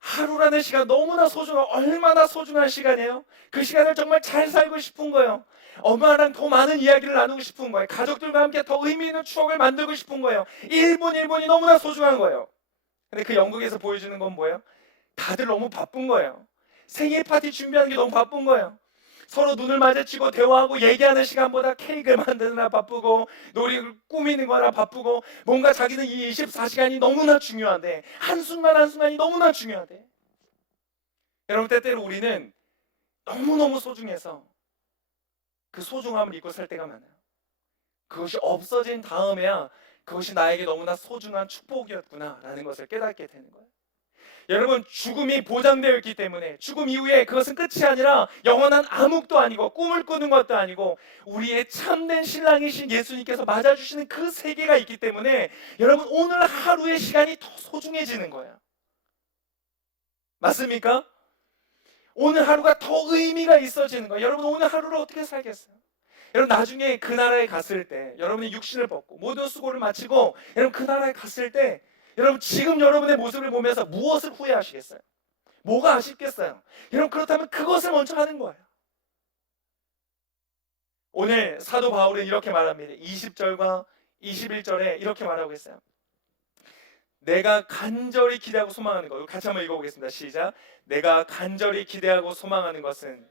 하루라는 시간 너무나 소중한, 얼마나 소중한 시간이에요. 그 시간을 정말 잘 살고 싶은 거예요. 엄마랑 더 많은 이야기를 나누고 싶은 거예요. 가족들과 함께 더 의미 있는 추억을 만들고 싶은 거예요. 1분 1분이 너무나 소중한 거예요. 근데 그 연극에서 보여주는 건 뭐예요? 다들 너무 바쁜 거예요. 생일 파티 준비하는 게 너무 바쁜 거예요. 서로 눈을 마주치고 대화하고 얘기하는 시간보다 케이크를 만드느라 바쁘고 놀이를 꾸미는 거나 바쁘고, 뭔가 자기는 이 24시간이 너무나 중요한데, 한순간 한순간이 너무나 중요한데, 여러분 때때로 우리는 너무너무 소중해서 그 소중함을 잊고 살 때가 많아요. 그것이 없어진 다음에야 그것이 나에게 너무나 소중한 축복이었구나 라는 것을 깨닫게 되는 거예요. 여러분 죽음이 보장되어 있기 때문에 죽음 이후에 그것은 끝이 아니라 영원한 암흑도 아니고 꿈을 꾸는 것도 아니고 우리의 참된 신랑이신 예수님께서 맞아주시는 그 세계가 있기 때문에 여러분 오늘 하루의 시간이 더 소중해지는 거예요. 맞습니까? 오늘 하루가 더 의미가 있어지는 거예요. 여러분 오늘 하루를 어떻게 살겠어요? 여러분 나중에 그 나라에 갔을 때 여러분이 육신을 벗고 모든 수고를 마치고 여러분 그 나라에 갔을 때 여러분 지금 여러분의 모습을 보면서 무엇을 후회하시겠어요? 뭐가 아쉽겠어요? 여러분 그렇다면 그것을 먼저 하는 거예요. 오늘 사도 바울은 이렇게 말합니다. 20절과 21절에 이렇게 말하고 있어요. 내가 간절히 기대하고 소망하는 것, 같이 한번 읽어보겠습니다. 시작. 내가 간절히 기대하고 소망하는 것은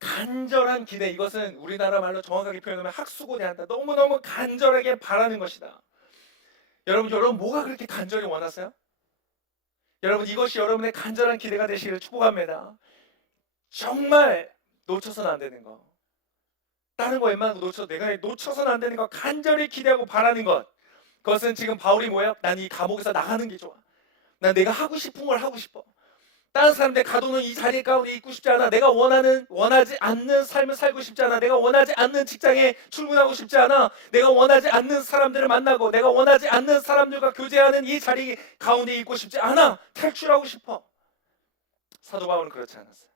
간절한 기대, 이것은 우리나라 말로 정확하게 표현하면 학수고대한다. 너무너무 간절하게 바라는 것이다. 여러분 뭐가 그렇게 간절히 원하세요? 여러분 이것이 여러분의 간절한 기대가 되시기를 축복합니다. 정말 놓쳐서는 안 되는 거, 다른 거 웬만한 거 내가 놓쳐서는 안 되는 거, 간절히 기대하고 바라는 것, 그것은 지금 바울이 뭐예요? 난 이 감옥에서 나가는 게 좋아. 난 내가 하고 싶은 걸 하고 싶어. 다른 사람들 가둬놓은 이 자리 가운데 있고 싶지 않아. 내가 원하지 않는 삶을 살고 싶지 않아. 내가 원하지 않는 직장에 출근하고 싶지 않아. 내가 원하지 않는 사람들을 만나고 내가 원하지 않는 사람들과 교제하는 이 자리 가운데 있고 싶지 않아. 탈출하고 싶어. 사도 바울은 그렇지 않았어요.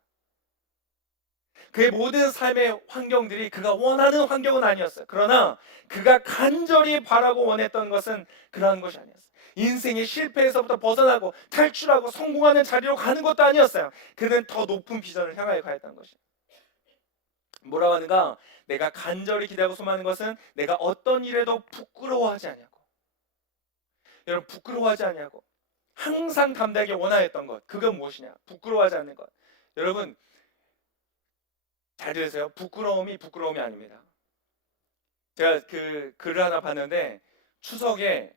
그의 모든 삶의 환경들이 그가 원하는 환경은 아니었어요. 그러나 그가 간절히 바라고 원했던 것은 그러한 것이 아니었어요. 인생의 실패에서부터 벗어나고 탈출하고 성공하는 자리로 가는 것도 아니었어요. 그는 더 높은 비전을 향하여 가였던 것이에요. 뭐라고 하는가? 내가 간절히 기대하고 소망하는 것은 내가 어떤 일에도 부끄러워하지 않냐고. 여러분, 부끄러워하지 않냐고. 항상 담대하게 원하였던 것, 그건 무엇이냐? 부끄러워하지 않는 것. 여러분, 잘 들으세요. 부끄러움이 아닙니다. 제가 그 글을 하나 봤는데 추석을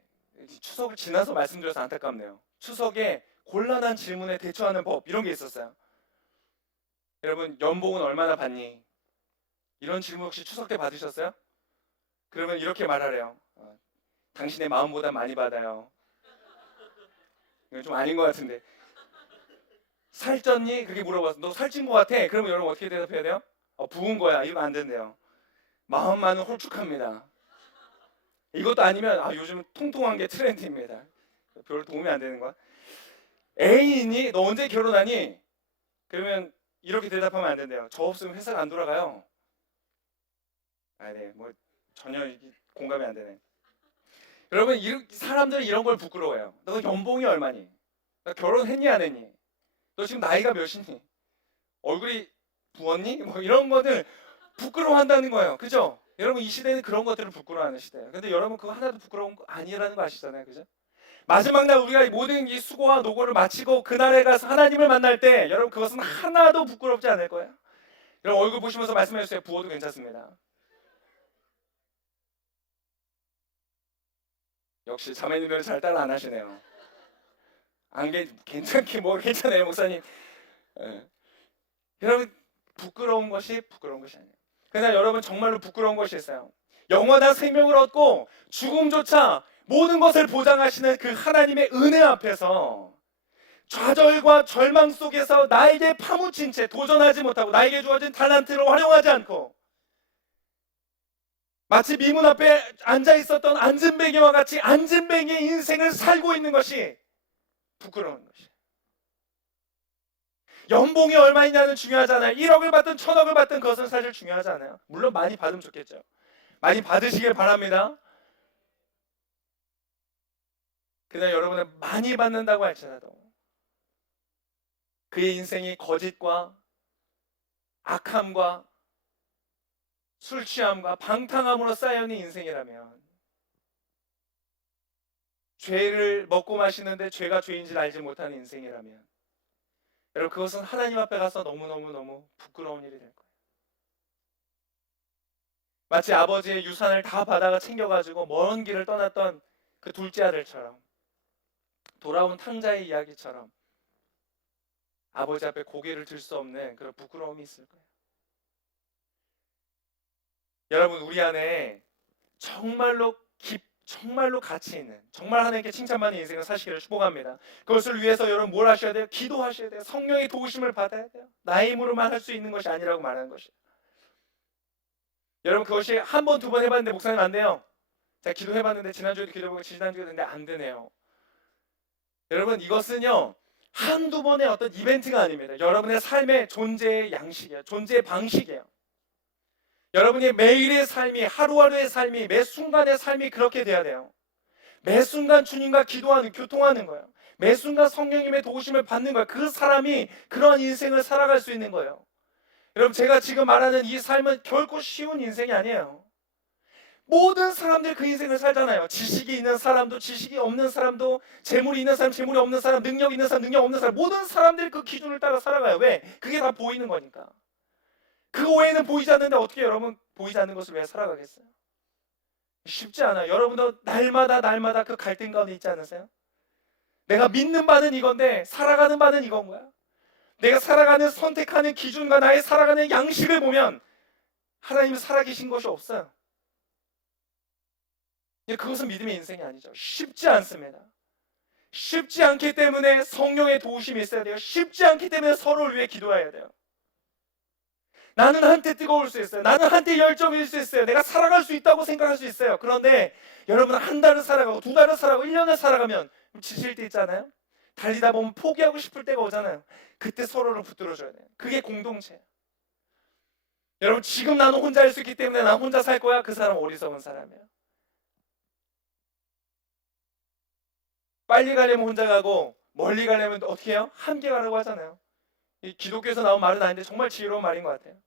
지나서 말씀드려서 안타깝네요. 추석에 곤란한 질문에 대처하는 법, 이런 게 있었어요. 여러분, 연봉은 얼마나 받니? 이런 질문 혹시 추석 때 받으셨어요? 그러면 이렇게 말하래요. 당신의 마음보다 많이 받아요. 이건 좀 아닌 것 같은데. 살쪘니? 그렇게 물어봤어. 너 살찐 것 같아. 그러면 여러분 어떻게 대답해야 돼요? 부은 거야. 이러면 안 된대요. 마음만은 홀쭉합니다. 이것도 아니면 요즘 통통한 게 트렌드입니다. 별로 도움이 안 되는 거야. 애인이 너 언제 결혼하니? 그러면 이렇게 대답하면 안 된대요. 저 없으면 회사가 안 돌아가요. 네, 뭐 전혀 공감이 안 되네. 여러분, 사람들은 이런 걸 부끄러워해요. 너 연봉이 얼마니? 너 결혼했니 안 했니? 너 지금 나이가 몇이니? 얼굴이 부었니? 뭐 이런 거를 부끄러워한다는 거예요. 그죠? 여러분, 이 시대는 그런 것들을 부끄러워하는 시대예요. 근데 여러분, 그거 하나도 부끄러운 거 아니라는 거 아시잖아요. 그죠? 마지막 날 우리가 모든 이 수고와 노고를 마치고 그날에 가서 하나님을 만날 때 여러분, 그것은 하나도 부끄럽지 않을 거예요. 여러분, 얼굴 보시면서 말씀해 주세요. 부어도 괜찮습니다. 역시 자매님들 잘 따라 안 하시네요. 괜찮게 뭐 괜찮아요, 목사님. 예. 여러분, 부끄러운 것이 아니에요. 그러나 여러분, 정말로 부끄러운 것이 있어요. 영원한 생명을 얻고 죽음조차 모든 것을 보장하시는 그 하나님의 은혜 앞에서 좌절과 절망 속에서 나에게 파묻힌 채 도전하지 못하고 나에게 주어진 달란트를 활용하지 않고 마치 미문 앞에 앉아 있었던 안진뱅이와 같이 안진뱅이의 인생을 살고 있는 것이 부끄러운 것이에요. 연봉이 얼마이냐는 중요하지 않아요. 1억을 받든 1000억을 받든 그것은 사실 중요하지 않아요. 물론 많이 받으면 좋겠죠. 많이 받으시길 바랍니다. 그러나 여러분은 많이 받는다고 할지라도 그의 인생이 거짓과 악함과 술 취함과 방탕함으로 쌓여있는 인생이라면, 죄를 먹고 마시는데 죄가 죄인지를 알지 못하는 인생이라면, 여러분, 그것은 하나님 앞에 가서 너무너무 부끄러운 일이 될 거예요. 마치 아버지의 유산을 다 받아가 챙겨가지고 먼 길을 떠났던 그 둘째 아들처럼, 돌아온 탕자의 이야기처럼 아버지 앞에 고개를 들 수 없는 그런 부끄러움이 있을 거예요. 여러분, 우리 안에 정말로 정말로 가치 있는, 정말 하나님께 칭찬받는 인생을 사시기를 축복합니다. 그것을 위해서 여러분 뭘 하셔야 돼요? 기도하셔야 돼요. 성령의 도우심을 받아야 돼요. 나의 힘으로만 할 수 있는 것이 아니라고 말하는 것이에요. 여러분, 그것이 한 번, 두 번 해봤는데 목사님 안 돼요. 제가 기도해봤는데 지난주에도 기도해보고 지난주에도 했는데 안 되네요. 여러분, 이것은요 한두 번의 어떤 이벤트가 아닙니다. 여러분의 삶의 존재의 양식이에요. 존재의 방식이에요. 여러분의 매일의 삶이, 하루하루의 삶이, 매 순간의 삶이 그렇게 돼야 돼요. 매 순간 주님과 기도하는, 교통하는 거예요. 매 순간 성령님의 도우심을 받는 거예요. 그 사람이 그런 인생을 살아갈 수 있는 거예요. 여러분, 제가 지금 말하는 이 삶은 결코 쉬운 인생이 아니에요. 모든 사람들이 그 인생을 살잖아요. 지식이 있는 사람도, 지식이 없는 사람도, 재물이 있는 사람, 재물이 없는 사람, 능력 있는 사람, 능력 없는 사람, 모든 사람들이 그 기준을 따라 살아가요. 왜? 그게 다 보이는 거니까. 그 외에는 보이지 않는데 어떻게 여러분 보이지 않는 것을 왜 살아가겠어요? 쉽지 않아요. 여러분도 날마다 그 갈등 가운데 있지 않으세요? 내가 믿는 바는 이건데 살아가는 바는 이건 거야. 내가 살아가는, 선택하는 기준과 나의 살아가는 양식을 보면 하나님은 살아계신 것이 없어요. 그것은 믿음의 인생이 아니죠. 쉽지 않습니다. 쉽지 않기 때문에 성령의 도우심이 있어야 돼요. 쉽지 않기 때문에 서로를 위해 기도해야 돼요. 나는 한때 뜨거울 수 있어요. 나는 한때 열정일 수 있어요. 내가 살아갈 수 있다고 생각할 수 있어요. 그런데 여러분, 한 달을 살아가고 두 달을 살아가고 1년을 살아가면 지칠 때 있잖아요. 달리다 보면 포기하고 싶을 때가 오잖아요. 그때 서로를 붙들어줘야 돼요. 그게 공동체예요. 여러분, 지금 나는 혼자 할 수 있기 때문에 난 혼자 살 거야. 그 사람 어리석은 사람이에요. 빨리 가려면 혼자 가고 멀리 가려면 어떻게 해요? 함께 가라고 하잖아요. 이 기독교에서 나온 말은 아닌데 정말 지혜로운 말인 것 같아요.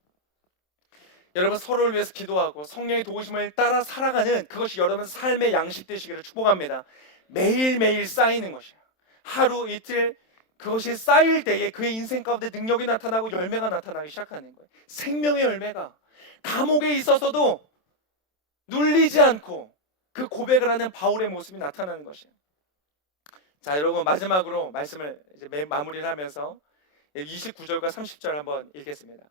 여러분, 서로를 위해서 기도하고 성령의 도우심을 따라 살아가는 그것이 여러분 삶의 양식 되시기를 축복합니다. 매일매일 쌓이는 것이에요. 하루 이틀 그것이 쌓일 때에 그의 인생 가운데 능력이 나타나고 열매가 나타나기 시작하는 거예요. 생명의 열매가 감옥에 있어서도 눌리지 않고 그 고백을 하는 바울의 모습이 나타나는 것이에요. 자, 여러분, 마지막으로 말씀을 이제 마무리를 하면서 29절과 30절 한번 읽겠습니다.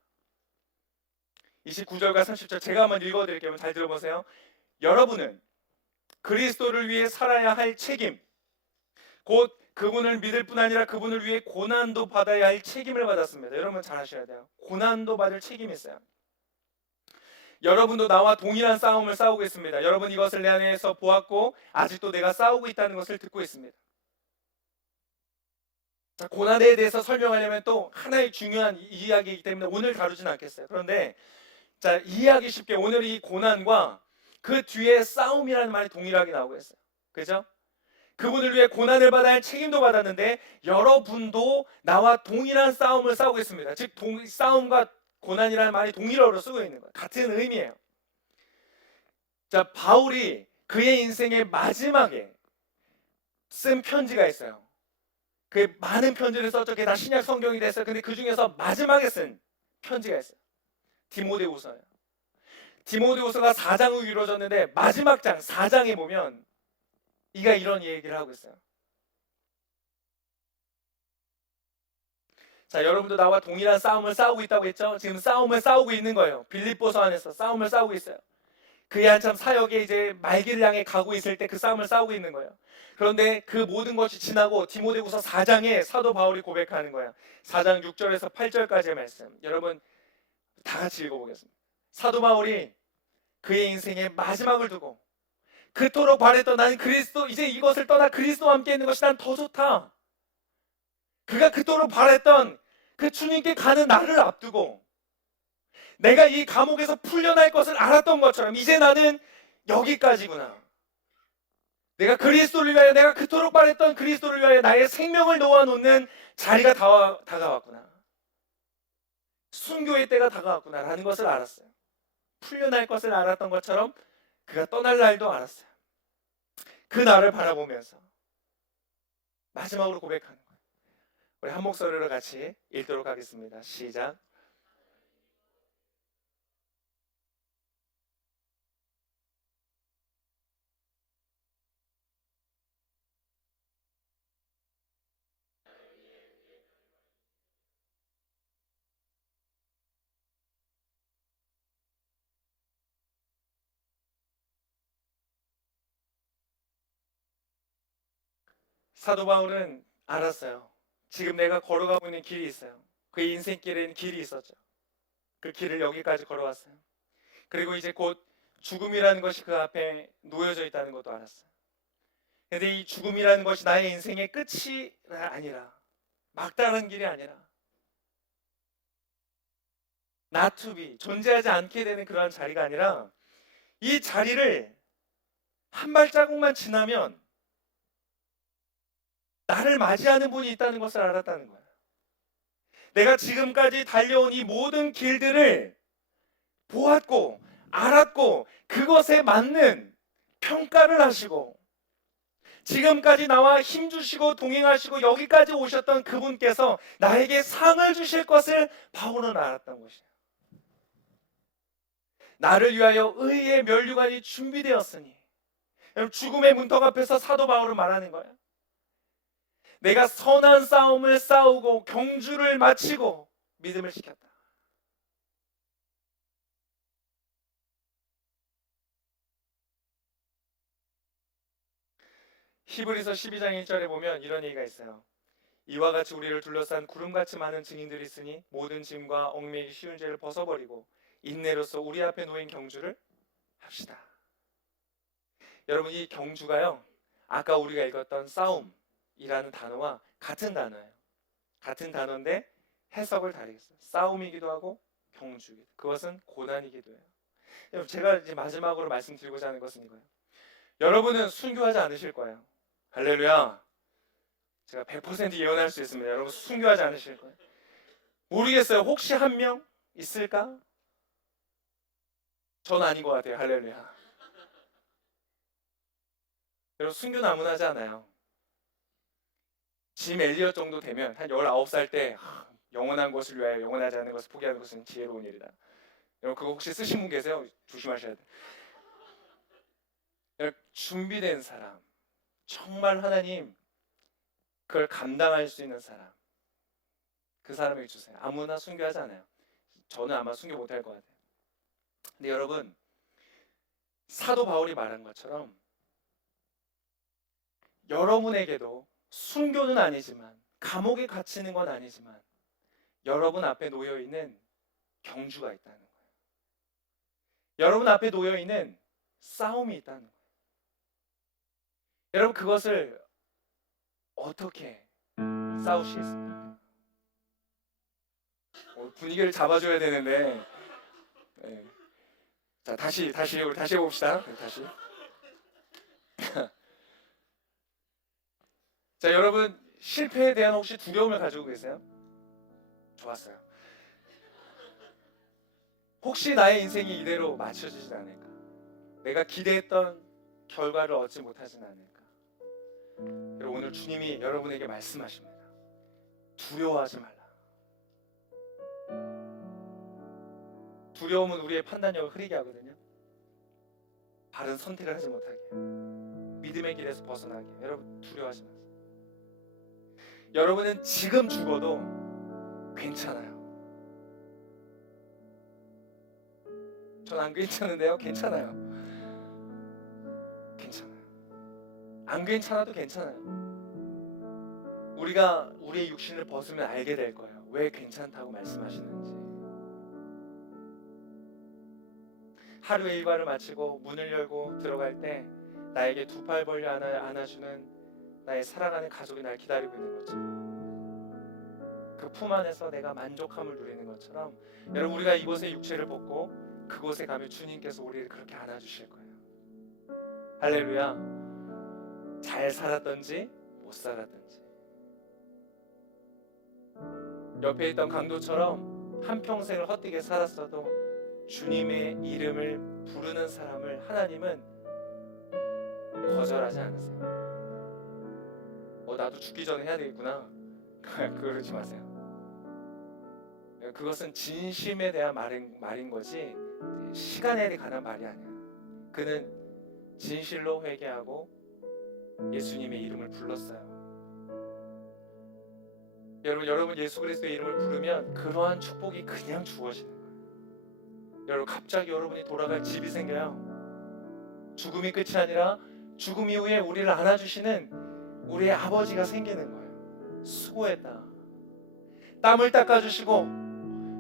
29절과 30절 제가 한번 읽어드릴게요. 잘 들어보세요. 여러분은 그리스도를 위해 살아야 할 책임, 곧 그분을 믿을 뿐 아니라 그분을 위해 고난도 받아야 할 책임을 받았습니다. 여러분 잘 아셔야 돼요. 고난도 받을 책임이 있어요. 여러분도 나와 동일한 싸움을 싸우고 있습니다. 여러분 이것을 내 안에서 보았고 아직도 내가 싸우고 있다는 것을 듣고 있습니다. 자, 고난에 대해서 설명하려면 또 하나의 중요한 이야기이기 때문에 오늘 다루진 않겠어요. 그런데 자, 이해하기 쉽게 오늘 이 고난과 그 뒤에 싸움이라는 말이 동일하게 나오고 있어요. 그죠? 그분을 위해 고난을 받아야 할 책임도 받았는데 여러분도 나와 동일한 싸움을 싸우고 있습니다. 즉 싸움과 고난이라는 말이 동일어로 쓰고 있는 거예요. 같은 의미예요. 자, 바울이 그의 인생의 마지막에 쓴 편지가 있어요. 그 많은 편지를 썼죠. 그게 다 신약 성경이 됐어요. 근데 그 중에서 마지막에 쓴 편지가 있어요. 디모데후서예요. 디모데후서가 4장으로 이루어졌는데 마지막 장 4장에 보면 이가 이런 얘기를 하고 있어요. 자, 여러분도 나와 동일한 싸움을 싸우고 있다고 했죠? 지금 싸움을 싸우고 있는 거예요. 빌립보서 안에서 싸움을 싸우고 있어요. 그의 한참 사역에 이제 말기를 향해 가고 있을 때 그 싸움을 싸우고 있는 거예요. 그런데 그 모든 것이 지나고 디모데후서 4장에 사도 바울이 고백하는 거예요. 4장 6절에서 8절까지의 말씀. 여러분 다 같이 읽어보겠습니다. 사도 바울이 그의 인생의 마지막을 두고 그토록 바랬던 나는 그리스도, 이제 이것을 떠나 그리스도와 함께 있는 것이 난 더 좋다. 그가 그토록 바랬던 그 주님께 가는 날을 앞두고 내가 이 감옥에서 풀려날 것을 알았던 것처럼 이제 나는 여기까지구나. 내가 그리스도를 위하여, 내가 그토록 바랬던 그리스도를 위하여 나의 생명을 놓아놓는 자리가 다가왔구나. 순교의 때가 다가왔구나 라는 것을 알았어요. 풀려날 것을 알았던 것처럼 그가 떠날 날도 알았어요. 그 날을 바라보면서 마지막으로 고백하는 거예요. 우리 한 목소리로 같이 읽도록 하겠습니다. 시작. 사도 바울은 알았어요. 지금 내가 걸어가고 있는 길이 있어요. 그 인생길에는 길이 있었죠. 그 길을 여기까지 걸어왔어요. 그리고 이제 곧 죽음이라는 것이 그 앞에 놓여져 있다는 것도 알았어요. 근데 이 죽음이라는 것이 나의 인생의 끝이 아니라, 막다른 길이 아니라, not to be, 존재하지 않게 되는 그러한 자리가 아니라 이 자리를 한 발자국만 지나면 나를 맞이하는 분이 있다는 것을 알았다는 거예요. 내가 지금까지 달려온 이 모든 길들을 보았고 알았고 그것에 맞는 평가를 하시고 지금까지 나와 힘주시고 동행하시고 여기까지 오셨던 그분께서 나에게 상을 주실 것을 바울은 알았던 것이에요. 나를 위하여 의의 면류관이 준비되었으니, 죽음의 문턱 앞에서 사도 바울은 말하는 거예요. 내가 선한 싸움을 싸우고 경주를 마치고 믿음을 지켰다. 히브리서 12장 1절에 보면 이런 얘기가 있어요. 이와 같이 우리를 둘러싼 구름같이 많은 증인들이 있으니 모든 짐과 얽매이기 쉬운 죄를 벗어버리고 인내로서 우리 앞에 놓인 경주를 합시다. 여러분, 이 경주가요, 아까 우리가 읽었던 싸움이라는 단어와 같은 단어예요. 같은 단어인데 해석을 다르겠어요. 싸움이기도 하고 경주이기도 하고, 그것은 고난이기도 해요. 여러분, 제가 이제 마지막으로 말씀드리고자 하는 것은 이거예요. 여러분은 순교하지 않으실 거예요. 할렐루야. 제가 100% 예언할 수 있습니다. 여러분 순교하지 않으실 거예요. 모르겠어요. 혹시 한 명 있을까? 전 아닌 것 같아요. 할렐루야. 여러분 순교는 아무나 하지 않아요. 짐 엘리엇 정도 되면 한 19살 때 영원한 것을 위하여 영원하지 않은 것을 포기하는 것은 지혜로운 일이다. 여러분 그거 혹시 쓰신 분 계세요? 조심하셔야 돼요. 여러분, 준비된 사람, 정말 하나님 그걸 감당할 수 있는 사람, 그 사람에게 주세요. 아무나 순교하지 않아요. 저는 아마 순교 못할 것 같아요. 근데 여러분, 사도 바울이 말한 것처럼 여러분에게도 순교는 아니지만, 감옥에 갇히는 건 아니지만, 여러분 앞에 놓여있는 경주가 있다는 거예요. 여러분 앞에 놓여있는 싸움이 있다는 거예요. 여러분 그것을 어떻게 싸우시겠습니까? 분위기를 잡아줘야 되는데, 네. 자 다시 우리 다시 해봅시다. 다시. 자 여러분, 실패에 대한 혹시 두려움을 가지고 계세요? 좋았어요. 혹시 나의 인생이 이대로 맞춰지진 않을까? 내가 기대했던 결과를 얻지 못하진 않을까? 여러분 오늘 주님이 여러분에게 말씀하십니다. 두려워하지 말라. 두려움은 우리의 판단력을 흐리게 하거든요. 바른 선택을 하지 못하게, 믿음의 길에서 벗어나게. 여러분 두려워하지 마세요. 여러분은 지금 죽어도 괜찮아요. 전 안 괜찮은데요. 괜찮아요. 괜찮아요. 안 괜찮아도 괜찮아요. 우리가 우리의 육신을 벗으면 알게 될 거예요. 왜 괜찮다고 말씀하시는지. 하루의 일과를 마치고 문을 열고 들어갈 때 나에게 두 팔 벌려 안아주는 나의 사랑하는 가족이 날 기다리고 있는 것처럼, 그 품 안에서 내가 만족함을 누리는 것처럼, 여러분 우리가 이곳에 육체를 벗고 그곳에 가면 주님께서 우리를 그렇게 안아주실 거예요. 할렐루야. 잘 살았던지 못 살았던지, 옆에 있던 강도처럼 한평생을 헛되게 살았어도 주님의 이름을 부르는 사람을 하나님은 거절하지 않으세요. 나도 죽기 전에 해야 되겠구나. 그러지 마세요. 그것은 진심에 대한 말인 거지 시간에 관한 말이 아니야. 그는 진실로 회개하고 예수님의 이름을 불렀어요. 여러분 예수 그리스도의 이름을 부르면 그러한 축복이 그냥 주어지는 거예요. 여러분 갑자기 여러분이 돌아갈 집이 생겨요. 죽음이 끝이 아니라 죽음 이후에 우리를 안아주시는 우리의 아버지가 생기는 거예요. 수고했다. 땀을 닦아주시고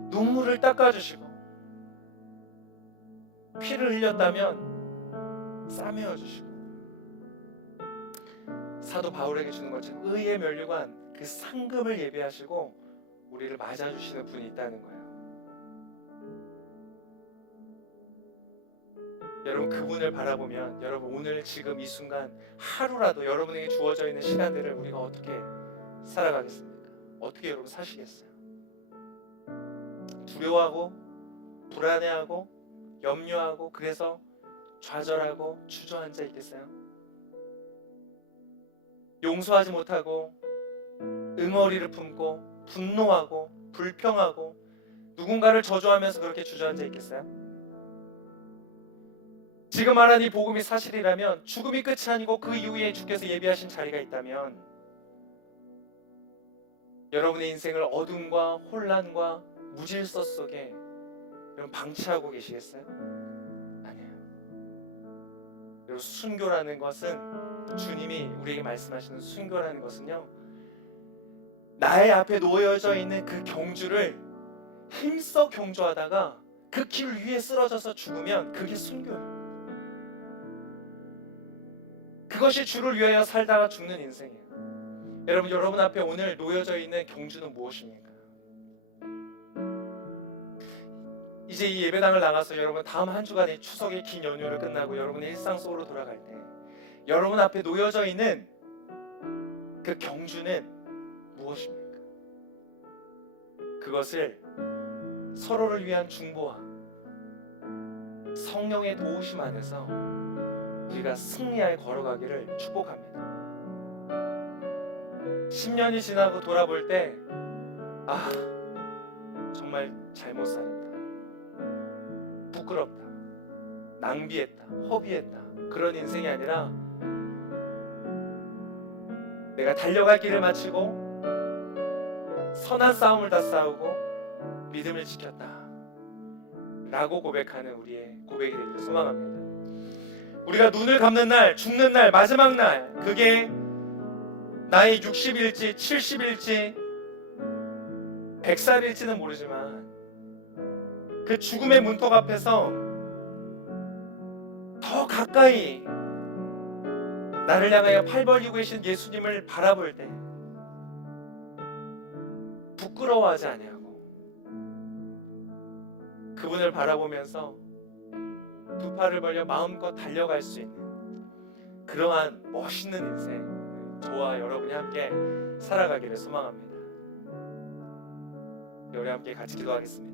눈물을 닦아주시고 피를 흘렸다면 싸매어주시고, 사도 바울에게 주는 것처럼 의의 면류관, 그 상급을 예비하시고 우리를 맞아주시는 분이 있다는 거예요. 여러분 그분을 바라보면, 여러분 오늘 지금 이 순간 하루라도 여러분에게 주어져 있는 시간들을 우리가 어떻게 살아가겠습니까? 어떻게 여러분 사시겠어요? 두려워하고 불안해하고 염려하고 그래서 좌절하고 주저앉아 있겠어요? 용서하지 못하고 응어리를 품고 분노하고 불평하고 누군가를 저주하면서 그렇게 주저앉아 있겠어요? 지금 말한 이 복음이 사실이라면, 죽음이 끝이 아니고 그 이후에 주께서 예비하신 자리가 있다면, 여러분의 인생을 어둠과 혼란과 무질서 속에 여러분 방치하고 계시겠어요? 아니에요. 여러분 순교라는 것은 주님이 우리에게 말씀하시는 순교라는 것은요, 나의 앞에 놓여져 있는 그 경주를 힘써 경주하다가 그 길 위에 쓰러져서 죽으면 그게 순교예요. 그것이 주를 위하여 살다가 죽는 인생이에요. 여러분 앞에 오늘 놓여져 있는 경주는 무엇입니까? 이제 이 예배당을 나가서 여러분 다음 한 주간의 추석의 긴 연휴를 끝나고 여러분의 일상 속으로 돌아갈 때 여러분 앞에 놓여져 있는 그 경주는 무엇입니까? 그것을 서로를 위한 중보와 성령의 도우심 안에서 우리가 승리하여 걸어가기를 축복합니다. 10년이 지나고 돌아볼 때 정말 잘못 살았다, 부끄럽다, 낭비했다, 허비했다, 그런 인생이 아니라 내가 달려갈 길을 마치고 선한 싸움을 다 싸우고 믿음을 지켰다 라고 고백하는 우리의 고백이 되기를 소망합니다. 우리가 눈을 감는 날, 죽는 날, 마지막 날, 그게 나의 60일지 70일지 100살일지는 모르지만 그 죽음의 문턱 앞에서 더 가까이 나를 향하여 팔 벌리고 계신 예수님을 바라볼 때 부끄러워하지 아니하고 그분을 바라보면서 두 팔을 벌려 마음껏 달려갈 수 있는 그러한 멋있는 인생, 저와 여러분이 함께 살아가기를 소망합니다. 우리 함께 같이 기도하겠습니다.